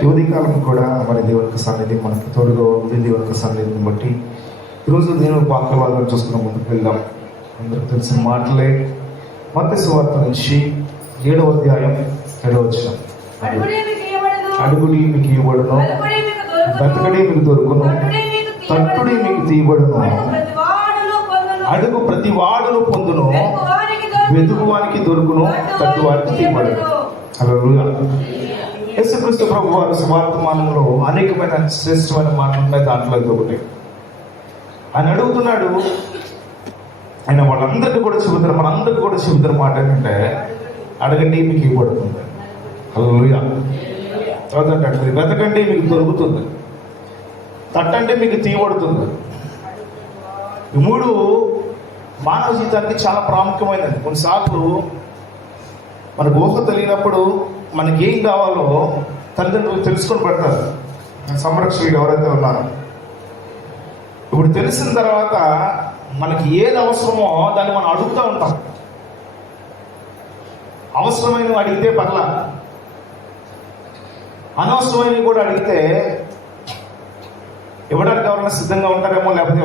ఈ ఉదయకాలం కూడా మరి దేవునికి సన్నిధి మనకి తోడుగా ఉంది. దేవునికి సన్నిధిని బట్టి ఈరోజు దేవుని వాక్యాలను చూసుకున్న ముందుకు వెళ్దాం. అందరికి తెలిసిన మాటలే. మత్తయి సువార్త నుంచి 7వ అధ్యాయం 7వ వచనం. అడుగుడి మీకు ఇవ్వబడును, వెతకడి మీకు దొరుకును, తట్టుడి మీకు తీయబడును. అడుగు ప్రతి వాడును పొందును, వెతుకువానికి దొరుకును, తట్టువానికి తీయబడును. హల్లెలూయా. యేసుక్రీస్తు ప్రభు వారి సువార్తమానంలో అనేకమైన శ్రేష్టమైన మాటలు ఉన్నాయి. దాంట్లో ఇది ఒకటి. ఆయన అడుగుతున్నాడు. ఆయన వాళ్ళందరికీ కూడా చెబుతారు, మనందరికీ కూడా చెబుతారు మాట ఏంటంటే, అడగండి మీకు ఇవ్వబడుతుంది. హల్లెలూయా. తర్వాత వెతకండి మీకు దొరుకుతుంది, తట్టండి మీకు తీయబడుతుంది. ఈ మూడు మానవ జీవితానికి చాలా ప్రాముఖ్యమైనది. కొన్నిసార్లు మనకు ఊహ తెలియనప్పుడు మనకి ఏం కావాలో తల్లిదండ్రులు తెలుసుకొని పెడతారు. సంరక్షకులు ఎవరైతే ఉన్నారో, ఇప్పుడు తెలిసిన తర్వాత మనకి ఏది అవసరమో దాన్ని మనం అడుగుతూ ఉంటాం. అవసరమైనవి అడిగితే పర్లా, అనవసరమైనవి కూడా అడిగితే ఇవ్వడానికి ఎవరైనా సిద్ధంగా ఉంటారేమో, లేకపోతే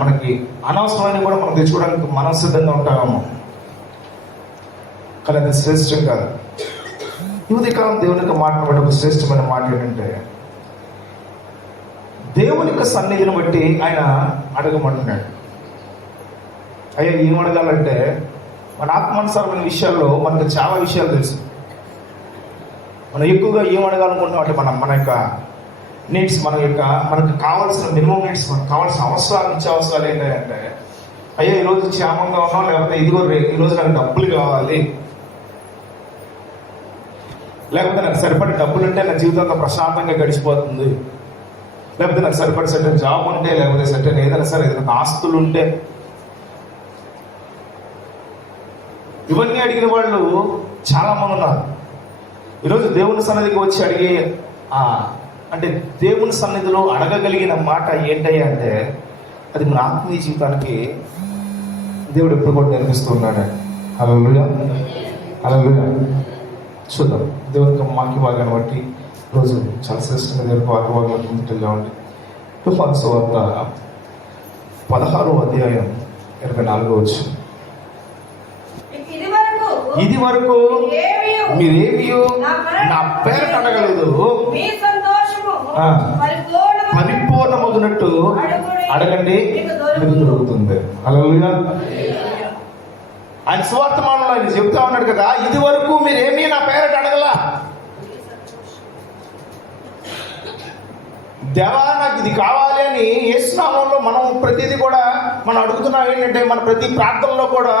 మనకి అనవసరమైనవి కూడా మనం తెచ్చుకోవడానికి మనం సిద్ధంగా ఉంటామేమో. కానీ అది శ్రేష్టం కాదు. ఈ ఉదయకాలం దేవుని యొక్క మాట్లాడే ఒక శ్రేష్టమైన మాట ఏంటంటే, దేవుని యొక్క సన్నిధిని బట్టి ఆయన అడగమంటున్నాడు. అయ్యా ఏం అడగాలంటే, మన ఆత్మానుసారమైన విషయాల్లో మనకు చాలా విషయాలు తెలుసు. మనం ఎక్కువగా ఏం అడగాలనుకుంటున్నాం అంటే, మన యొక్క నీడ్స్, మనకు కావాల్సిన మినిమం నీడ్స్, మనకు కావాల్సిన అవసరాలు, ఇచ్చే అవసరాలు ఏంటంటే, అయ్యా ఈరోజు క్షేమంగా ఉన్నాం, లేకపోతే ఈరోజు నాకు డబ్బులు కావాలి, లేకపోతే నాకు సరిపడే డబ్బులు ఉంటే నా జీవితంలో ప్రశాంతంగా గడిచిపోతుంది, లేకపోతే నాకు సరిపడే సర్టెన్ జాబ్ ఉంటే, లేకపోతే సర్టెన్ ఏదైనా సరే ఏదైనా ఆస్తులు ఉంటే. ఇవన్నీ అడిగిన వాళ్ళు చాలా మంది ఉన్నారు. ఈరోజు దేవుని సన్నిధికి వచ్చి అడిగే అంటే దేవుని సన్నిధిలో అడగగలిగిన మాట ఏంటయ్యా అంటే, అది మన ఆత్మీయ జీవితానికి దేవుడు ఎప్పుడు కూడా నేర్పిస్తున్నాడు. హల్లెలూయా, హల్లెలూయా. చూద్దాం దేవునికి వాక్య భాగాన్ని బట్టి ఈరోజు చాలా శ్రేష్టంగా దేవునికి వాక్య భాగాన్ని ముందుకెళ్ళామండి. యోహాను సువార్త 16వ అధ్యాయం 24వ వచనం. ఇది వరకు మీరేమియో నా పేరు అడగలేదు, పరిపూర్ణమగునట్టు అడగండి మీకు దొరుకుతుంది. హల్లెలూయా. ఆయన సువార్తమానంలో ఆయన చెప్తా ఉన్నాడు కదా, ఇది వరకు మీరేమీ నా పేరట అడగలా. దేవా నాకు ఇది కావాలి అని యేసు నామంలో మనం ప్రతిదీ కూడా మనం అడుగుతున్నాం. ఏంటంటే మన ప్రతి ప్రార్థనలో కూడా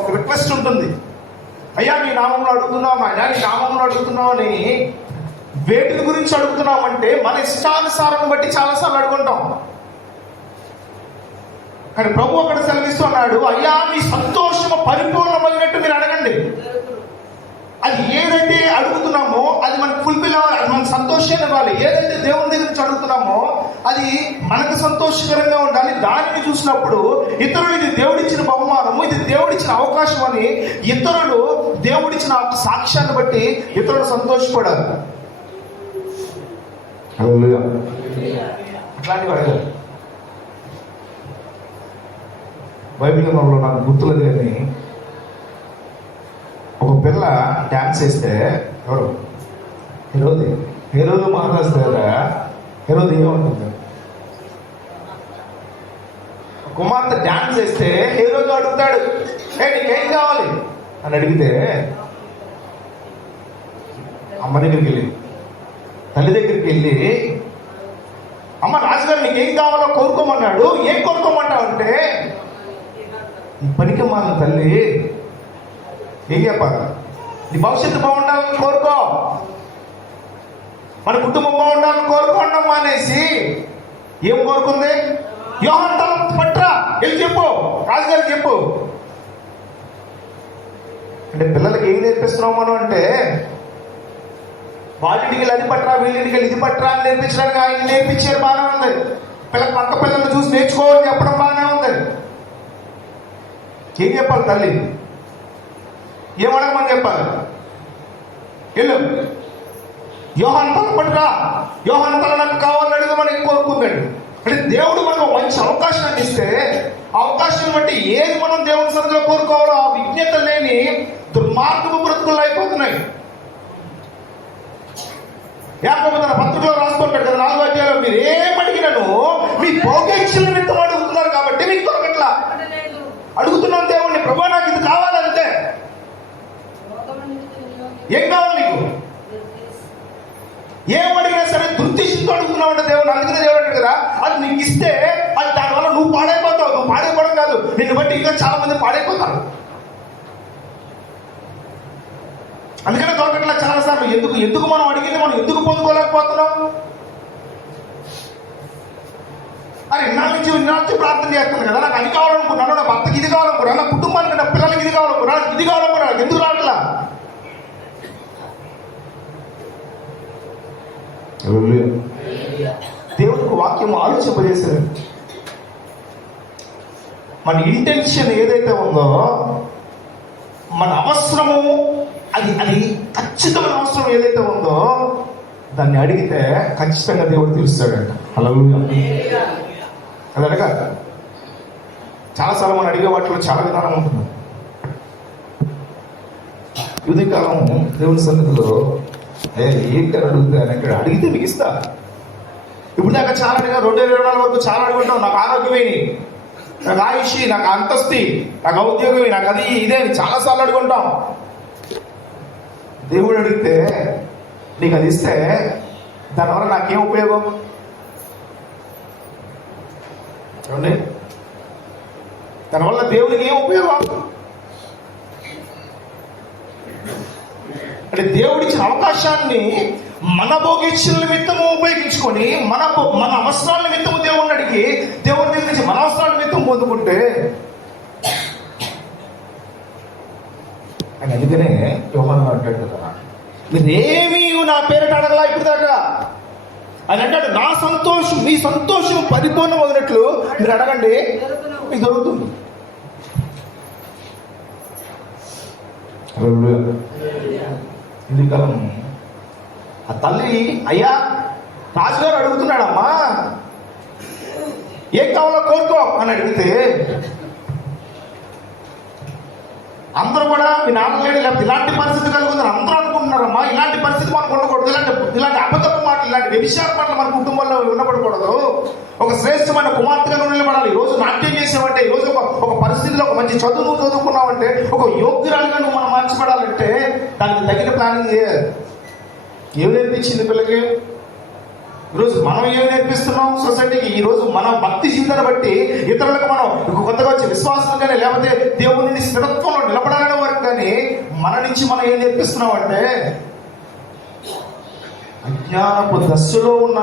ఒక రిక్వెస్ట్ ఉంటుంది. అయ్యా నీ నామంలో అడుగుతున్నాం, అయ్యా నీ నామంలో అడుగుతున్నాం అని. వేటిని గురించి అడుగుతున్నామంటే మన ఇష్టానుసారం బట్టి చాలాసార్లు అడుగుంటాం. కానీ ప్రభు అక్కడ సెలవిస్తున్నాడు, అయ్యా మీ సంతోషము పరిపూర్ణమైనట్టు మీరు అడగండి. అది ఏదైతే అడుగుతున్నామో అది మనకు ఫుల్ఫిల్ అవ్వాలి, అది మనకు సంతోషాన్ని ఇవ్వాలి. ఏదైతే దేవుని దగ్గర నుంచి అడుగుతున్నామో అది మనకు సంతోషకరంగా ఉండాలి. దానిని చూసినప్పుడు ఇతరులు ఇది దేవుడిచ్చిన బహుమానము, ఇది దేవుడిచ్చిన అవకాశం అని ఇతరులు దేవుడిచ్చిన సాక్ష్యాన్ని బట్టి ఇతరులు సంతోషపడాలి. అట్లాంటివి అడగాలి. బైబిల్ గ్రంథంలో నాకు గుర్తులేదు కానీ ఒక పిల్ల డ్యాన్స్ వేస్తే, ఎవరు హేరోదు మహారాజు దగ్గర హేరోదు ఏమంటుంది, కుమార్తె డ్యాన్స్ వేస్తే హేరోదు అడుగుతాడు, నీకేం కావాలి అని అడిగితే అమ్మ దగ్గరికి వెళ్ళి, తల్లి దగ్గరికి వెళ్ళి, అమ్మ రాజుగారు నీకేం కావాలో కోరుకోమన్నాడు, ఏం కోరుకోమంటావు అంటే, ఈ పనికి మాలిన తల్లి ఏం చెప్పాలి, నీ భవిష్యత్తు బాగుండాలని కోరుకో, మన కుటుంబం బాగుండాలని కోరుకోవడం మానేసి ఏం కోరుకుంది, యోహాను తల పట్రా వెళ్ళి చెప్పు, రాజుగారు చెప్పు అంటే. పిల్లలకి ఏం నేర్పిస్తున్నావు మనం అంటే, వాళ్ళింటికి అది పట్రా, వీళ్ళింటికి ఇది పట్రా అని నేర్పించడానికి ఆయన నేర్పించారు, బాగానే ఉంది. పక్క పిల్లలు చూసి నేర్చుకోవాలని చెప్పడం బాగానే ఉంది. ఏం చెప్పాలి తల్లి, ఏమడగమని చెప్పాలి, వెళ్ళు యోహాను తల పట్టురా, యోహాను తల నాకు కావాలని అడుగుమని కోరుకున్నాడు. అంటే దేవుడు మనకు మంచి అవకాశాన్ని ఇస్తే అవకాశం బట్టి ఏది మనం దేవుని సన్నిధిలో కోరుకోవాలో ఆ విజ్ఞత లేని దుర్మార్గపు బ్రతుకులు అయిపోతున్నాయి. యాకోబు తన పత్రికలో రాసుకుంటాడు కదా 4వ అధ్యాయంలో, మీరు ఏమడిగినను మీ భోగేక్షల నిమిత్తం అడుగుతున్నారు కాబట్టి మీకు దొరకట్లా. అడుగుతున్నాం దేవుణ్ణి, ప్రభా నాకు ఇది కావాలంటే. ఏం కావాలి నీకు? ఏమడిగినా సరే దుర్దేశంతో అడుగుతున్నావు అంటే దేవుడు. అందుకనే దేవుడు అంటాడు కదా, అది నీకు ఇస్తే అది దానివల్ల నువ్వు పాడైపోతావు. నువ్వు పాడైపోవడం కాదు, నిన్ను బట్టి ఇంకా చాలా మంది పాడైపోతారు. అందుకనే దొరకట్లా చాలా సార్లు. ఎందుకు మనం అడిగింది మనం ఎందుకు పొందుకోలేకపోతున్నాం? అది ఇన్నాళ్ళ ప్రార్థన చేస్తాను కదా, నాకు అది కావాలనుకున్నాను, నా భర్తకి ఇది కావాలనుకున్నాను, నా కుటుంబానికి నా పిల్లలకి ఇది కావాలనుకున్నాను, ఇది కావాలనుకున్నాను, ఎందుకు రావట్లా? దేవుడికి వాక్యం ఆలోచింపజేశారు. మన ఇంటెన్షన్ ఏదైతే ఉందో, మన అవసరము అది ఖచ్చితమైన అవసరం ఏదైతే ఉందో దాన్ని అడిగితే ఖచ్చితంగా దేవుడు తెలుస్తాడంట. హల్లెలూయా. అది అడగా చాలాసార్లు మనం అడిగే వాటిలో చాలా విధానం ఉంటుంది. ఉదయకాలం దేవుని సన్నిధిలో ఏంటి అడుగుతా అడిగితే మీకు ఇస్తా. ఇప్పుడు దాకా చాలా అడిగా, 2024 వరకు చాలా అడుగుంటాం. నాకు ఆరోగ్యమేని, నాకు ఆయుషి, నాకు అంతస్తి, నాకు ఉద్యోగమే, నాకు అది ఇదే అని చాలాసార్లు అడుగుంటాం. దేవుడు అడిగితే నీకు అది ఇస్తే దానివల్ల నాకేం ఉపయోగం? చూడండి, దానివల్ల దేవుడికి ఏం ఉపయోగం? అంటే దేవుడిచ్చిన అవకాశాన్ని మన భోగేచ్ఛల నిమిత్తము ఉపయోగించుకొని మన అవసరాల నిమిత్తము దేవుడిని అడిగి దేవుడి దగ్గర నుంచి మన అవసరాల నిమిత్తం పొందుకుంటే, అని అందుకనే యోహాను అంటాడు కదా, మీరేమీ నా పేరిట అడగలా ఇప్పుడు దాకా అని అంటాడు. నా సంతోషం, మీ సంతోషం పరిపూర్ణం అవునట్లు మీరు అడగండి, మీకు దొరుకుతుంది. ఎందుకాలం ఆ తల్లి, అయ్యా రాజుగారు అడుగుతున్నాడమ్మా, ఏం కావాలో కోరుకో అని అడిగితే అందరూ కూడా మీ నాన్న లేడు, లేకపోతే ఇలాంటి పరిస్థితి కలుగుతుందని అందరూ అనుకుంటున్నారమ్మా. ఇలాంటి పరిస్థితి మనకు ఉండకూడదు. ఇలాంటి అబద్ధపు మాటలు, ఇలాంటి వ్యభిచార మాటలు మన కుటుంబంలో ఉండబడకూడదు. ఒక శ్రేష్టమైన కుమార్తెగా నిలబడాలి. ఈరోజు నాట్యం చేసావంటే, ఈరోజు ఒక పరిస్థితిలో ఒక మంచి చదువు చదువుకున్నావంటే, ఒక యోగ్యురాలుగా నువ్వు మనం మార్చబడాలంటే దానికి తగిన ప్లానింగ్ చేయాలి. ఏం నేర్పించింది పిల్లకి? ఈరోజు మనం ఏం నేర్పిస్తున్నాం సొసైటీకి? ఈరోజు మన భక్తి జీవితాన్ని బట్టి ఇతరులకు మనం కొత్తగా వచ్చే విశ్వాసం కానీ, లేకపోతే దేవుని స్థిరత్వంలో నిలబడాలనే వరకు కానీ మన నుంచి మనం ఏం నేర్పిస్తున్నాం అంటే, అజ్ఞానపు దశలో ఉన్న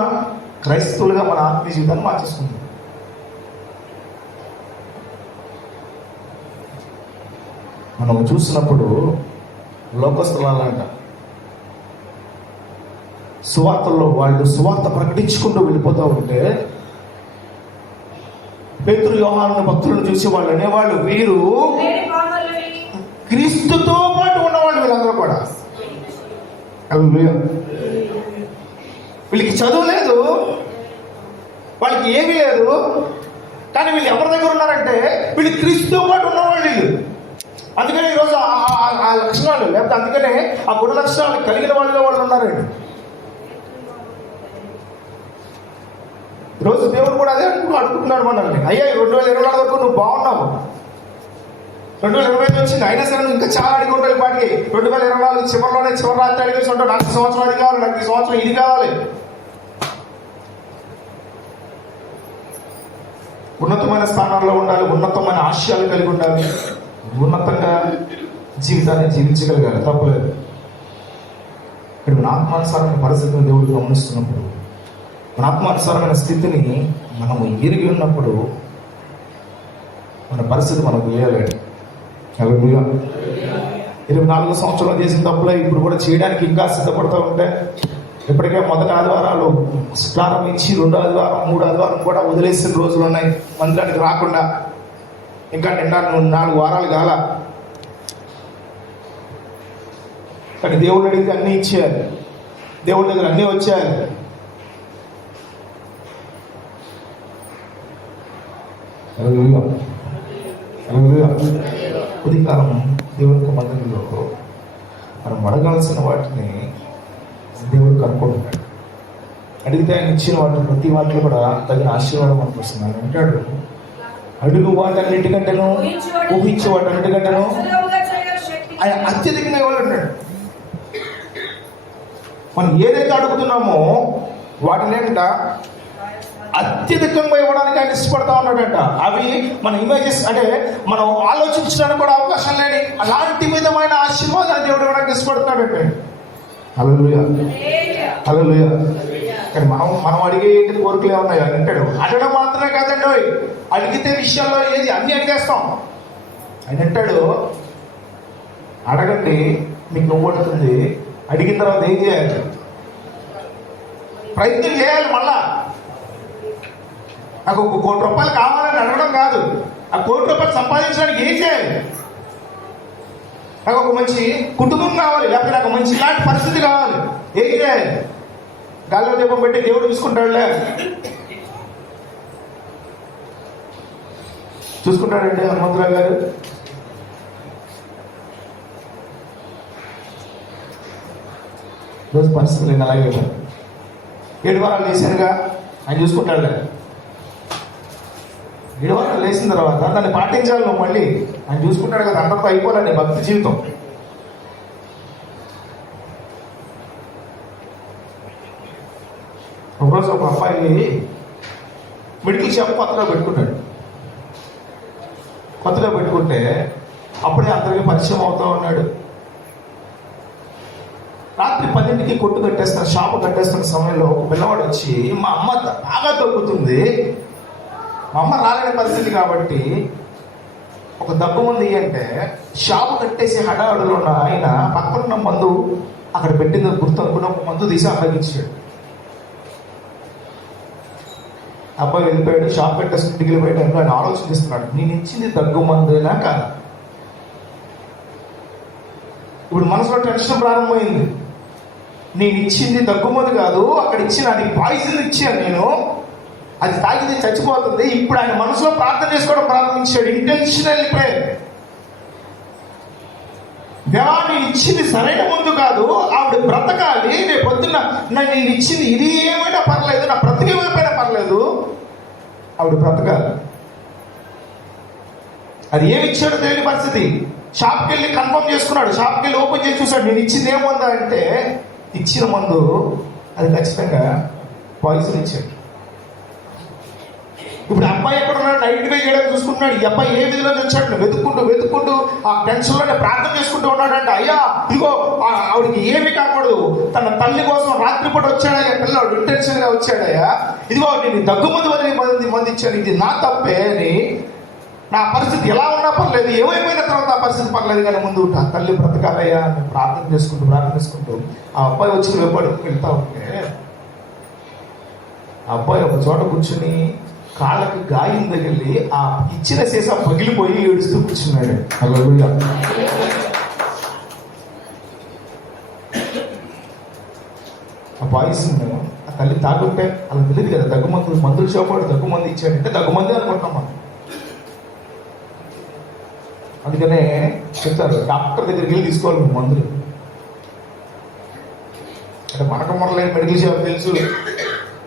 క్రైస్తవులుగా మన ఆత్మీయ జీవితాన్ని మార్చేసుకుంటాం. మనం చూసినప్పుడు లోకస్తులంట సువార్తల్లో వాళ్ళు సువార్త ప్రకటించుకుంటూ వెళ్ళిపోతూ ఉంటే, పేతురు యోహాను భక్తులను చూసి వాళ్ళు అనేవాళ్ళు, వీరు క్రీస్తుతో పాటు ఉన్నవాళ్ళు. వీళ్ళందరూ కూడా వీళ్ళకి చదువు లేదు, వాళ్ళకి ఏమీ లేదు, కానీ వీళ్ళు ఎవరి దగ్గర ఉన్నారంటే వీళ్ళు క్రీస్తుతో పాటు ఉన్నవాళ్ళు వీళ్ళు. అందుకనే ఈరోజు ఆ లక్షణాలు, లేకపోతే అందుకనే ఆ గుణ లక్షణాలు కలిగిన వాళ్ళుగా వాళ్ళు ఉన్నారండి. ఈరోజు దేవుడు కూడా అదే అడుగుతున్నాడు మనల్ని, అయ్యా 2024 వరకు నువ్వు బాగున్నావు, 2025 వచ్చింది, అయినా సరే నువ్వు ఇంకా చాలా అడిగి ఉంటావు. పాటికి 2024 చివరి రాత్రి అడిగేసి ఉంటావు, నాకు ఈ సంవత్సరం అది కావాలి, నాకు ఈ సంవత్సరం ఇది కావాలి. ఉన్నతమైన స్థానాల్లో ఉండాలి, ఉన్నతమైన ఆశయాలు కలిగి ఉండాలి, ఉన్నతంగా జీవితాన్ని జీవించగలగాలి. తప్పలేదు. ఇక్కడ మన ఆత్మానుసారమైన పరిస్థితిని దేవుడు గమనిస్తున్నప్పుడు, మన ఆత్మానుసారమైన స్థితిని మనము ఎరిగి ఉన్నప్పుడు మన పరిస్థితి మనకు వేయలేడు. 24 సంవత్సరాలు చేసిన తప్పులే ఇప్పుడు కూడా చేయడానికి ఇంకా సిద్ధపడుతూ ఉంటే, ఇప్పటికే మొదటి ఆదివారాలు ప్రారంభించి 2వ ఆదివారం 3వ ఆదివారం కూడా వదిలేసిన రోజులు ఉన్నాయి. మందిరానికి రాకుండా ఇంకా 4 వారాలు కాల. కానీ దేవుడు అడిగితే అన్నీ ఇచ్చేయాలి. దేవుడి దగ్గర అన్నీ వచ్చాయి. ఉదయకాలం దేవునికి మందిరంలో మనం అడగాల్సిన వాటిని దేవుడు కనుక్కుంటున్నాడు. అడిగితే ఆయన ఇచ్చిన వాటిని ప్రతి వాటిలో కూడా తగిన ఆశీర్వాదం మనకు వస్తుంది. అంటాడు, అడుగు వాటన్నిటికంటేను ఊహించే వాటన్నిటికంటేను ఆయన అత్యధికంగా ఇవ్వాలంటాడు. మనం ఏదైతే అడుగుతున్నామో వాటిని అత్యధికంగా ఇవ్వడానికి ఆయన ఇష్టపడతా ఉన్నాడంట. అవి మన ఇమేజెస్ అంటే మనం ఆలోచించడానికి కూడా అవకాశం లేని అలాంటి విధమైన ఆశీర్వాదాన్ని దేవుడు ఇవ్వడానికి ఇష్టపడతాడంటే. హల్లెలూయా, హల్లెలూయా. కానీ మనం అడిగే కోరికలు ఏమన్నాయి అని అంటాడు. అడగడం మాత్రమే కాదండి, అడిగితే విషయాల్లో ఏది అన్ని అడిగేస్తాం. ఆయన అంటాడు, అడగండి మీకు నువ్వు పడుతుంది. అడిగిన తర్వాత ఏం చేయాలి? ప్రయత్నం చేయాలి. మళ్ళా నాకు ₹1 కోటి కావాలని అడగడం కాదు, ఆ ₹1 కోటి సంపాదించడానికి ఏం చేయాలి? నాకు ఒక మంచి కుటుంబం కావాలి, లేకపోతే నాకు మంచి ఇలాంటి పరిస్థితి కావాలి, ఏం చేయాలి? గాల్లో దీపం పెట్టి దేవుడు చూసుకుంటాడులే, చూసుకుంటాడండి హనుమంతరావు గారు. రోజు పరిస్థితులు నేను అలాగే 7 వారాలు లేచానుగా, ఆయన చూసుకుంటాడులే. 7 వారాలు లేచిన తర్వాత దాన్ని పాటించాలి నువ్వు, మళ్ళీ ఆయన చూసుకుంటాడు కదా. అందరితో అయిపోవాలని భక్తి జీవితం. ఒకరోజు ఒక అబ్బాయి మెడికల్ షాప్ కొత్తగా పెట్టుకుంటే అప్పుడే అందరికీ పరిచయం అవుతూ ఉన్నాడు. రాత్రి 10ంటికి కొట్టు కట్టేస్తున్న షాపు కట్టేస్తున్న సమయంలో ఒక పిల్లవాడు వచ్చి, మా అమ్మ బాగా తగ్గుతుంది, మా అమ్మ రాలేని పరిస్థితి కాబట్టి ఒక దగ్గు మంది అంటే షాపు కట్టేసి హడావుడిలో ఉన్న ఆయన పక్కన మందు అక్కడ పెట్టింది గుర్తు అనుకున్న ఒక మందు తీసి అప్పగించాడు. అబ్బాయి వెళ్ళిపోయాడు, షాప్ పెట్టేసి ఇంటికి వెళ్ళిపోయాడు. ఆయన ఆలోచిస్తున్నాడు, నేను ఇచ్చింది దగ్గు మందునా కాదా? ఇప్పుడు మనసులో టెన్షన్ ప్రారంభమైంది. నేను ఇచ్చింది దగ్గుమందు కాదు, అక్కడ ఇచ్చిన అది పాయిజన్ ఇచ్చాను నేను, అది తాగితే చచ్చిపోతుంది. ఇప్పుడు ఆయన మనసులో ప్రార్థన చేసుకోవడం ప్రారంభించాడు. Intentional prayer. దేవా, నేను ఇచ్చింది సరైన ముందు కాదు, ఆవిడ బ్రతకాలి, రేపు పొద్దున్న నేను ఇచ్చింది ఇది ఏమైనా పర్లేదు, నా బ్రతికేమైపోయినా పర్లేదు, ఆవిడ బ్రతకాలి. అది ఏమి ఇచ్చాడో తెలియని పరిస్థితి. షాప్కి వెళ్ళి కన్ఫర్మ్ చేసుకున్నాడు, షాప్కి వెళ్ళి ఓపెన్ చేసి చూసాడు, నేను ఇచ్చింది ఏముందా అంటే ఇచ్చిన మందు అది ఖచ్చితంగా పాయిజన్ ఇచ్చాడు. ఇప్పుడు అబ్బాయి ఎక్కడ ఉన్నాడు? ఐడెంటిఫై చేయడానికి చూసుకుంటున్నాడు. ఈ అబ్బాయి ఏ విధిలో వచ్చాడు? వెతుక్కుంటూ ఆ టెన్షన్లోనే ప్రార్థన చేసుకుంటూ ఉన్నాడంట. అయ్యా, ఇదిగో ఆవిడికి ఏమీ కాకూడదు, తన తల్లి కోసం రాత్రిపూట వచ్చాడయ్యా పిల్లవాడు, ఇంటెన్షన్ గా వచ్చాడయ్యా, ఇదిగో నేను దగ్గుమంది మంది ఇచ్చాను, ఇది నా తప్పే అని. నా పరిస్థితి ఎలా ఉన్నా పర్లేదు, ఏమైపోయిన తర్వాత ఆ పరిస్థితి పర్లేదు, కానీ ముందు ఆ తల్లి బ్రతకాలయ్యా అని ప్రార్థన చేసుకుంటూ ఆ అబ్బాయి వచ్చి వెళ్తా ఉంటే ఆ అబ్బాయి ఒక చోట కూర్చుని కాళ్ళకి గాయం తగిలి ఆ ఇచ్చిన సీసా పగిలిపోయి ఏడుస్తూ కూర్చున్నాడు. హల్లెలూయా. ఆ పాయిజన్ ఆ తల్లి తాగుంటే అలా తెలియదు కదా, మందుల షాప్ వాడు దగ్గుమంది ఇచ్చాడంటే దగ్గుమంది అనుకుంటాం మనం. అందుకనే చెప్తారు, డాక్టర్ దగ్గరికి వెళ్ళి తీసుకోవాలి మేము మందులు. అంటే మనకు మొదలైన మెడికల్ షాప్ తెలుసు,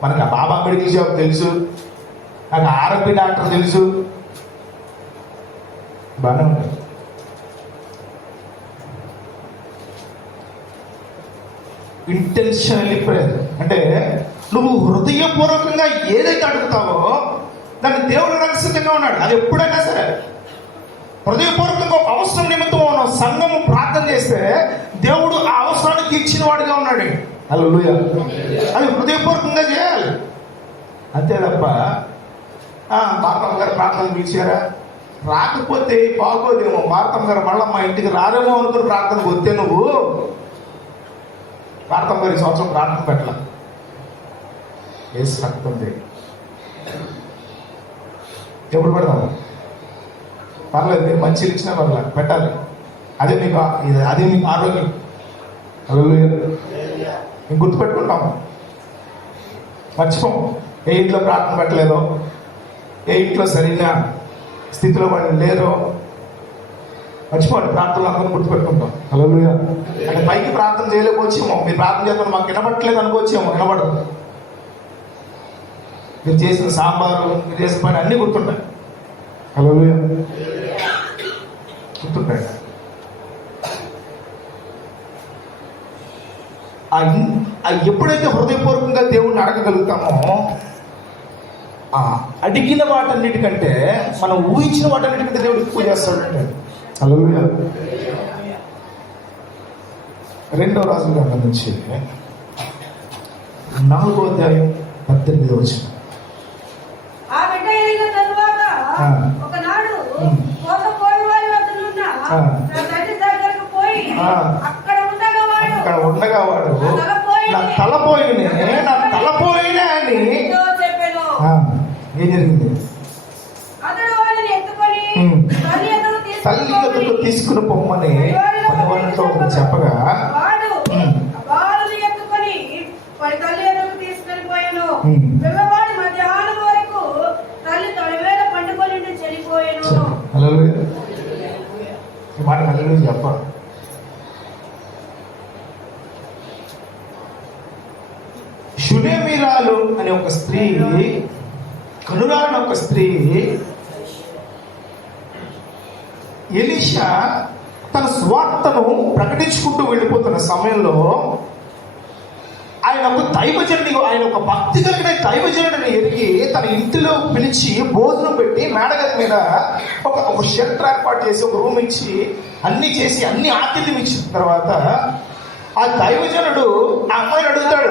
మనకి ఆ బాబా మెడికల్ షాప్ తెలుసు, నాకు ఆర్ఎంపీ డాక్టర్ తెలుసు, బాగానే ఉంటుంది. ఇంటెన్షనల్లీ ప్రేయర్ అంటే నువ్వు హృదయపూర్వకంగా ఏదైతే అడుగుతావో దాన్ని దేవుడు రక్షితంగా ఉన్నాడు. అది ఎప్పుడైనా సరే హృదయపూర్వకంగా ఒక అవసరం నిమిత్తం మనం సంఘము ప్రార్థన చేస్తే దేవుడు ఆ అవసరానికి ఇచ్చిన వాడిగా ఉన్నాడు. హల్లెలూయా. అది హృదయపూర్వకంగా చేయాలి, అంతే తప్ప భారతమ్మ గారు ప్రార్థన పిలిచారా, రాకపోతే బాగోదేమో, భారతమ్మ గారు మళ్ళీ మా ఇంటికి రారేమో అనుకుని ప్రార్థనకు వస్తే నువ్వు భారతమ్మ గారి సంవత్సరం ప్రార్థన పెట్టాల, వేసి రక్తుంది. ఎప్పుడు పెడతాము? పర్లేదు, మీరు మంచిగా ఇచ్చినా పర్లేదు, పెట్టాలి. అదే మీకు ఆరోగ్యం. మేము గుర్తుపెట్టుకుంటాం, మర్చిపోం. ఏ ఇంట్లో ప్రార్థన పెట్టలేదో, ఏ ఇంట్లో సరైన స్థితిలో వాళ్ళు లేరో మర్చిపోండి. ప్రార్థనలు అందరం గుర్తుపెట్టుకుంటాం. హల్లెలూయా. అంటే పైకి ప్రార్థన చేయలేకపోవచ్చేమో, మీరు ప్రార్థన చేద్దాం మాకు వినపట్టలేదు అనుకోవచ్చేమో, వినపడదు. మీరు చేసిన సాంబారు, మీరు చేసిన పని అన్నీ గుర్తుంటాయి. హల్లెలూయా, గుర్తుంటాయి. ఎప్పుడైతే హృదయపూర్వకంగా దేవుణ్ణి అడగగలుగుతామో, అడిగిన వాటన్నిటికంటే మనం ఊహించిన వాటన్నిటికంటే దేవుడు ఎక్కువ చేస్తాడంటే. హల్లెలూయా. 2వ రాజుల గ్రంథం నుంచి 4వ అధ్యాయం 18వ వచనం. అక్కడ ఉండగా వాడు నా తలపోయినా అని ఏం జరిగింది? తల్లి ఎదురు తీసుకుని పొమ్మని పనివాళ్ళతో చెప్పగా ఈ మాట హల్లెలూయా చెప్పాలి. షునేమీరాలు అనే ఒక స్త్రీ, కనురాలని ఒక స్త్రీ, ఎలీషా తన స్వార్థను ప్రకటించుకుంటూ వెళ్ళిపోతున్న సమయంలో ఆయన ఒక దైవజనుడి, ఆయన ఒక భక్తి కలిగిన దైవజనుడిని ఎరిగి తన ఇంటిలో పిలిచి భోజనం పెట్టి మేడగది మీద ఒక షెల్టర్ ఏర్పాటు చేసి ఒక రూమ్ ఇచ్చి అన్ని చేసి అన్ని ఆతిథ్యం ఇచ్చిన తర్వాత ఆ దైవజనుడు ఆ అమ్మాయిని అడుగుతాడు,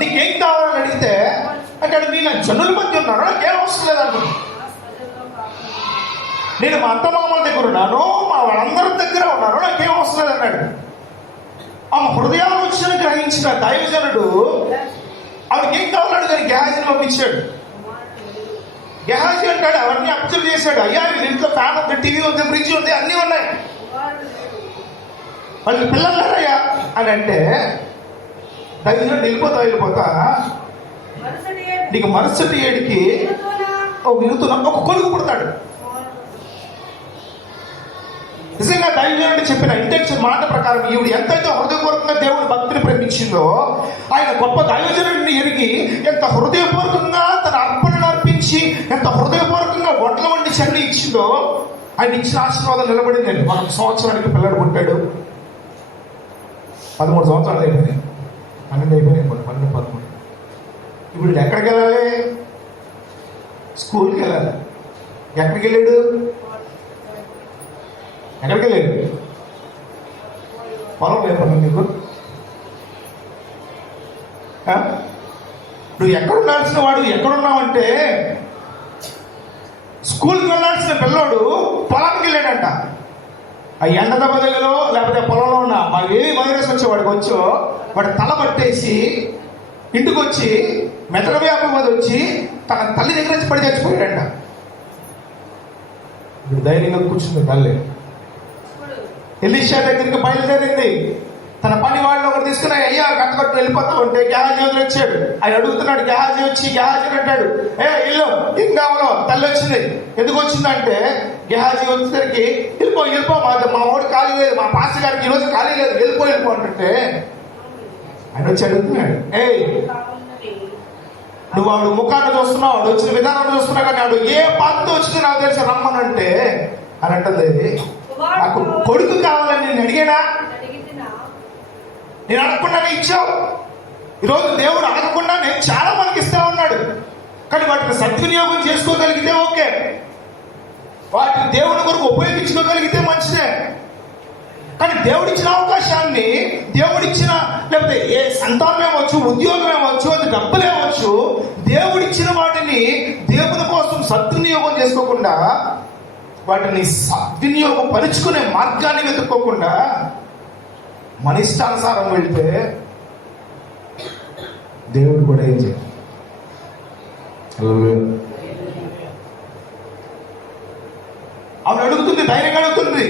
నీకేం కావాలని అడిగితే అంటే నేను జనుల మధ్య ఉన్నాను, నాకేం అవసరం లేదన్నాడు. నేను మా అత్తమామల దగ్గర ఉన్నాను, మా వాళ్ళందరి దగ్గర ఉన్నాను, నాకేం అవసరం లేదన్నాడు. ఆమె హృదయాలోచన గ్రహించిన దైవజనుడు ఆమెకి ఏం కావాలని కానీ గెహాజీని పంపించాడు. గెహాజీ అంటాడు, అవన్నీ అబ్జర్వ్ చేశాడు. అయ్యా వీళ్ళ ఇంట్లో ఫ్యాన్ ఉంది, టీవీ ఉంది, ఫ్రిడ్జ్ ఉంది, అన్నీ ఉన్నాయి, వాళ్ళకి పిల్లలు లేరయ్యా అని అంటే దైవజనుడు వెళ్ళిపోతా నీకు మరుసటి ఏడికి ఒక కొడుకు పుడతాడు. నిజంగా దైవజనుడు చెప్పిన ఇంటెన్షన్ మాట ప్రకారం ఈవిడ ఎంతైతే హృదయపూర్వకంగా దేవుడి భక్తిని ప్రేమించిందో, ఆయన గొప్ప దైవజనుడిని ఎరిగి ఎంత హృదయపూర్వకంగా తన అర్పణను అర్పించి ఎంత హృదయపూర్వకంగా వంటల వంటి చల్లి ఇచ్చిందో, ఆయన ఇచ్చిన ఆశీర్వాదం నిలబడింది. మనకు సంవత్సరానికి పిల్లడు పుట్టాడు. 13 సంవత్సరాలు అయిపోయినాయి, 12 అయిపోయినాయి, 12, 13. ఇప్పుడు ఎక్కడికి వెళ్ళాలి? స్కూల్కి వెళ్ళాలి. ఎక్కడికి వెళ్ళాడు? ఎక్కడికి వెళ్ళాడు? పొలం లేకుండా నీకు నువ్వు ఎక్కడుండాల్సిన వాడు ఎక్కడున్నావంటే, స్కూల్కి వెళ్ళాల్సిన పిల్లోడు పొలంకి వెళ్ళాడంట. ఆ ఎండ దెబ్బ దగ్గర లేకపోతే పొలంలో ఉన్న ఏ వైరస్ వచ్చేవాడికి వచ్చో వాడి తల పట్టేసి ఇంటికి వచ్చి మెదడు వ్యాపం మీద వచ్చి తన తల్లి దగ్గర నుంచి పడి చచ్చిపోయాడంట. ఇప్పుడు ధైర్యంగా కూర్చుంది తల్లి. ఎలీషా దగ్గరికి బయలుదేరింది. తన పని వాళ్ళు ఒకరు తీసుకుని, అయ్యా కట్టకట్టు వెళ్ళిపోతా ఉంటే గెహాజీ వచ్చాడు. ఆయన అడుగుతున్నాడు, గెహాజీ వచ్చి గెహాజీ అంటాడు, ఇల్లు ఏం కావాలో? తల్లి వచ్చింది. ఎందుకు వచ్చిందంటే గెహాజీ వచ్చేసరికి వెళ్ళిపో మా వాడు ఖాళీ లేదు, మా పాస్టర్ గారికి ఈరోజు ఖాళీ లేదు, వెళ్ళిపో అంటుంటే ఆయన వచ్చి అడుగుతున్నాడు, నువ్వు వాడు ముఖాన్ని చూస్తున్నావు, వాడు వచ్చిన విధానం చూస్తున్నావు, కానీ వాడు ఏ పాత్రతో వచ్చింది నాకు తెలిసి రమ్మనంటే అని అంటుంది, నాకు కొడుకు కావాలని నేను అడిగానా? నేను అడగకుండానే ఇచ్చావు. ఈరోజు దేవుడు అడగకుండానే చాలా మందికి ఇస్తా ఉన్నాడు. కానీ వాటిని సద్వినియోగం చేసుకోగలిగితే ఓకే, వాటిని దేవుని కొరకు ఉపయోగించుకోగలిగితే మంచిదే. కానీ దేవుడిచ్చిన అవకాశాన్ని, దేవుడిచ్చిన లేకపోతే ఏ సంతానం ఏమవచ్చు, ఉద్యోగం ఏమవచ్చు, అది డబ్బులు ఏమవచ్చు, దేవుడిచ్చిన వాటిని దేవుని కోసం సద్వినియోగం చేసుకోకుండా, వాటిని సద్వినియోగం పరుచుకునే మార్గాన్ని వెతుక్కోకుండా మన ఇష్టానుసారం వెళ్తే దేవుడు కూడా ఏం చేయాలి? ఆవిడ అడుగుతుంది, ధైర్యంగా అడుగుతుంది,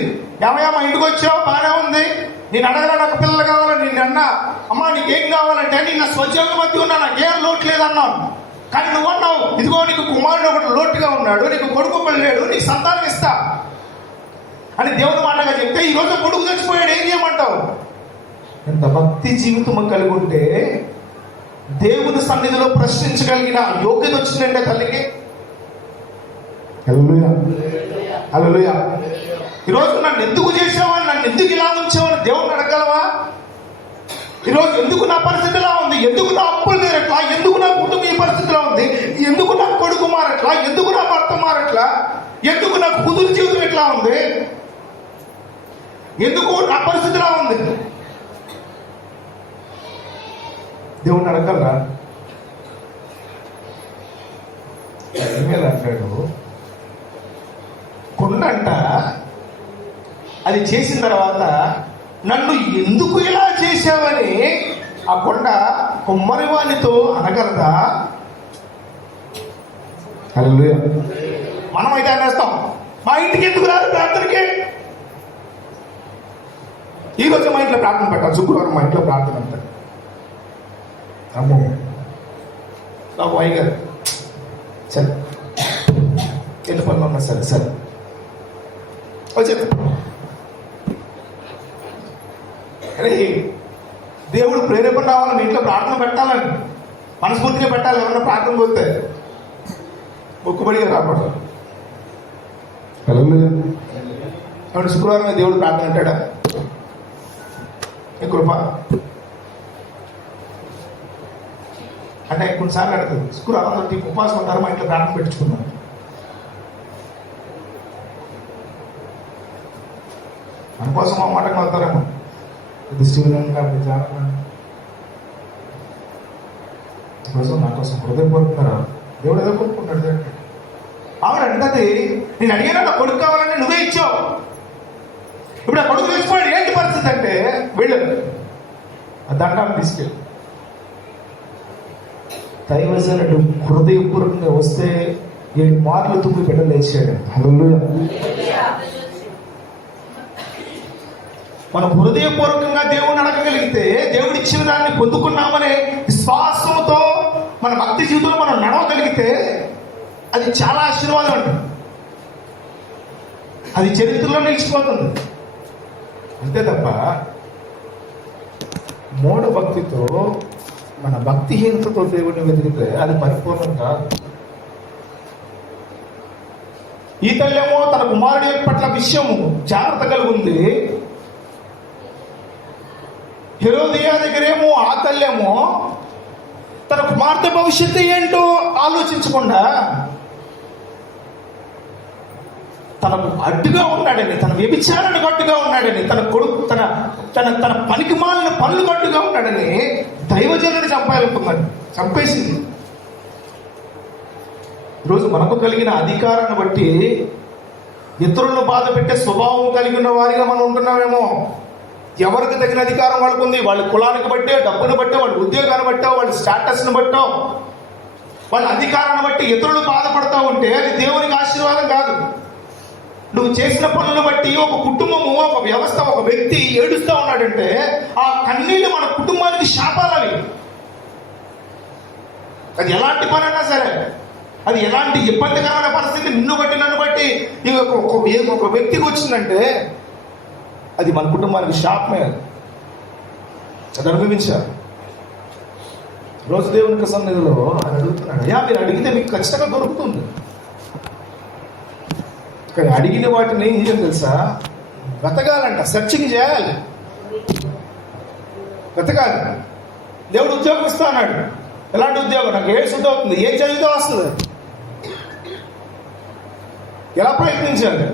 ఏమయ్యా మా ఇంటికి వచ్చావు, బాగానే ఉంది, నేను అడగలా నాకు పిల్లలు కావాలని నిన్ను అన్నా, అమ్మా నీకేం కావాలంటే నేను నా స్వజనుల మధ్య ఉన్నా, నాకేం లోటు లేదన్నాను. కానీ నువ్వు అన్నావు, ఇదిగో నీకు కుమారుడు ఒకటి లోటుగా ఉన్నాడు, నీకు కొడుకు లేడు, నీకు సంతానం ఇస్తా అని దేవుని మాటగా చెప్తే ఈరోజు కొడుకు చచ్చిపోయాడు, ఏం చేయమంటావు? ఎంత భక్తి జీవితం కలిగి ఉంటే దేవుని సన్నిధిలో ప్రశ్నించగలిగిన యోగ్యత వచ్చిందంటే తల్లికి. హల్లెలూయా, హల్లెలూయా. ఈరోజు నన్ను ఎందుకు చేసావని, నన్ను ఎందుకు ఇలా ఉంచావని దేవుని అడగలవా? ఈరోజు ఎందుకు నా పరిస్థితి ఇలా ఉంది, ఎందుకు నా అప్పులు తీరట్లా, ఎందుకు నా కుటుంబం ఈ పరిస్థితిలో ఉంది, ఎందుకు నా కొడుకు మారట్లా, ఎందుకు నా భర్త మారట్లా, ఎందుకు నా కూతురు జీవితం ఎట్లా ఉంది, ఎందుకు నా పరిస్థితి ఇలా ఉంది? దేవుణ్ణి అడగలరా? అంటాడు, కొండంట అది చేసిన తర్వాత నన్ను ఎందుకు ఇలా చేశావని ఆ కొండ కుమ్మరివానితో అనగలదా? హల్లెలూయా. మనం అయితే అనేస్తాం, మా ఇంటికి ఎందుకు రాదు ప్రార్థనకి? ఈరోజు మా ఇంట్లో ప్రార్థన పెట్టాలి, శుక్రవారం మా ఇంట్లో ప్రార్థన అంటారు. అమ్మో నా బాయ్ గారు సరే ఎన్ని పనులు ఉన్నా సరే సరే వచ్చేది. అరే దేవుడు ప్రేరేపణ రావాలని ఇంట్లో ప్రార్థన పెట్టాలని, మనస్ఫూర్తిగా పెట్టాలి. ఎవరన్నా ప్రార్థన పోతే మొక్కుబడిగా రాకూడదు. ఏమన్నా శుక్రవారం దేవుడు ప్రార్థన అంటాడా? ఏ కృప అంటే కొన్నిసార్లు అడుగుతుంది, శుక్రవారం ఉపవాసం ఉంటారు, మా ఇంట్లో ప్రార్థన పెట్టించుకున్నాం. మన కోసం ఆ మాటకు వెళ్తారేమో, దృష్టి విధంగా కోసం నా కోసం హృదయం కోరుకున్నారా? దేవుడు ఏదో కోరుకుంటాడు. ఆవిడ అంటది, నేను అడిగినా నా కొడుకు కావాలంటే నువ్వే ఇచ్చావు. ఇప్పుడు ఆ కొడుకు తీసుకోండి, ఏంటి పరిస్థితి అంటే వెళ్ళు ఆ దండాన్ని తీసుకెళ్ళి దైవజనుడు హృదయపూర్వకంగా వస్తే 7 మార్లు తుమ్మి బిడ్డలు వేసాడు. హల్లెలూయా. మనం హృదయపూర్వకంగా దేవుడిని అడగగలిగితే, దేవుడి ఇచ్చిన దాన్ని పొందుకున్నామనే విశ్వాసంతో మన భక్తి జీవితంలో మనం నడవగలిగితే అది చాలా ఆశీర్వాదం అండి. అది చరిత్రలో నిలిచిపోతుంది. అంతే తప్ప మూఢ భక్తితో, మన భక్తిహీనతతో దేవుడిని వెతికితే అది పరిపూర్ణం కాదు. ఈ తల్లేమో తన కుమారుడి పట్ల విషయము జాగ్రత్త కలిగి ఉంది. హెరోదియా దగ్గరేమో ఆ తల్లేమో తన కుమార్తె భవిష్యత్తు ఏంటో ఆలోచించకుండా తనకు అడ్డుగా ఉన్నాడని, తన వ్యభిచారానికి అడ్డుగా ఉన్నాడని, తన కొడుకు తన తన తన పనికి మాలిన పనులకు అడ్డుగా ఉన్నాడని దైవజనుడిని చంపాలనుకున్నాడు. చంపేసింది. ఈరోజు మనకు కలిగిన అధికారాన్ని బట్టి ఇతరులను బాధ పెట్టే స్వభావం కలిగిన వారిగా మనం ఉంటున్నామేమో. ఎవరికి తగిన అధికారం వాళ్ళకు ఉంది. వాళ్ళ కులానికి బట్టే, డబ్బును బట్టో, వాళ్ళ ఉద్యోగాన్ని బట్టో, వాళ్ళ స్టేటస్ని బట్టో, వాళ్ళ అధికారాన్ని బట్టి ఇతరులు బాధపడతా ఉంటే అది దేవునికి ఆశీర్వాదం కాదు. నువ్వు చేసిన పనులను బట్టి ఒక కుటుంబము, ఒక వ్యవస్థ, ఒక వ్యక్తి ఏడుస్తూ ఉన్నాడంటే ఆ కన్నీళ్ళు మన కుటుంబానికి శాపాలవి. అది ఎలాంటి పని అయినా సరే, అది ఎలాంటి ఇబ్బందికరమైన పరిస్థితి నిన్ను బట్టి నన్ను బట్టి ఒక వ్యక్తికి వచ్చిందంటే అది మన కుటుంబానికి శాపమే. అది అనుభవించారు. రోజు దేవునికి సన్నిధిలో ఆయన అడుగుతున్నాడు, అయ్యా మీరు అడిగితే మీకు ఖచ్చితంగా దొరుకుతుంది. కానీ అడిగిన వాటిని ఏం తెలుసా, వెతకాలంట, సెర్చింగ్ చేయాలి, వెతకాలి. దేవుడు ఉద్యోగం ఇస్తా అన్నాడు. ఎలాంటి ఉద్యోగం? నాకు ఏ శుద్ధి అవుతుంది, ఏం చదివితే వస్తుంది, ఎలా ప్రయత్నించాలి,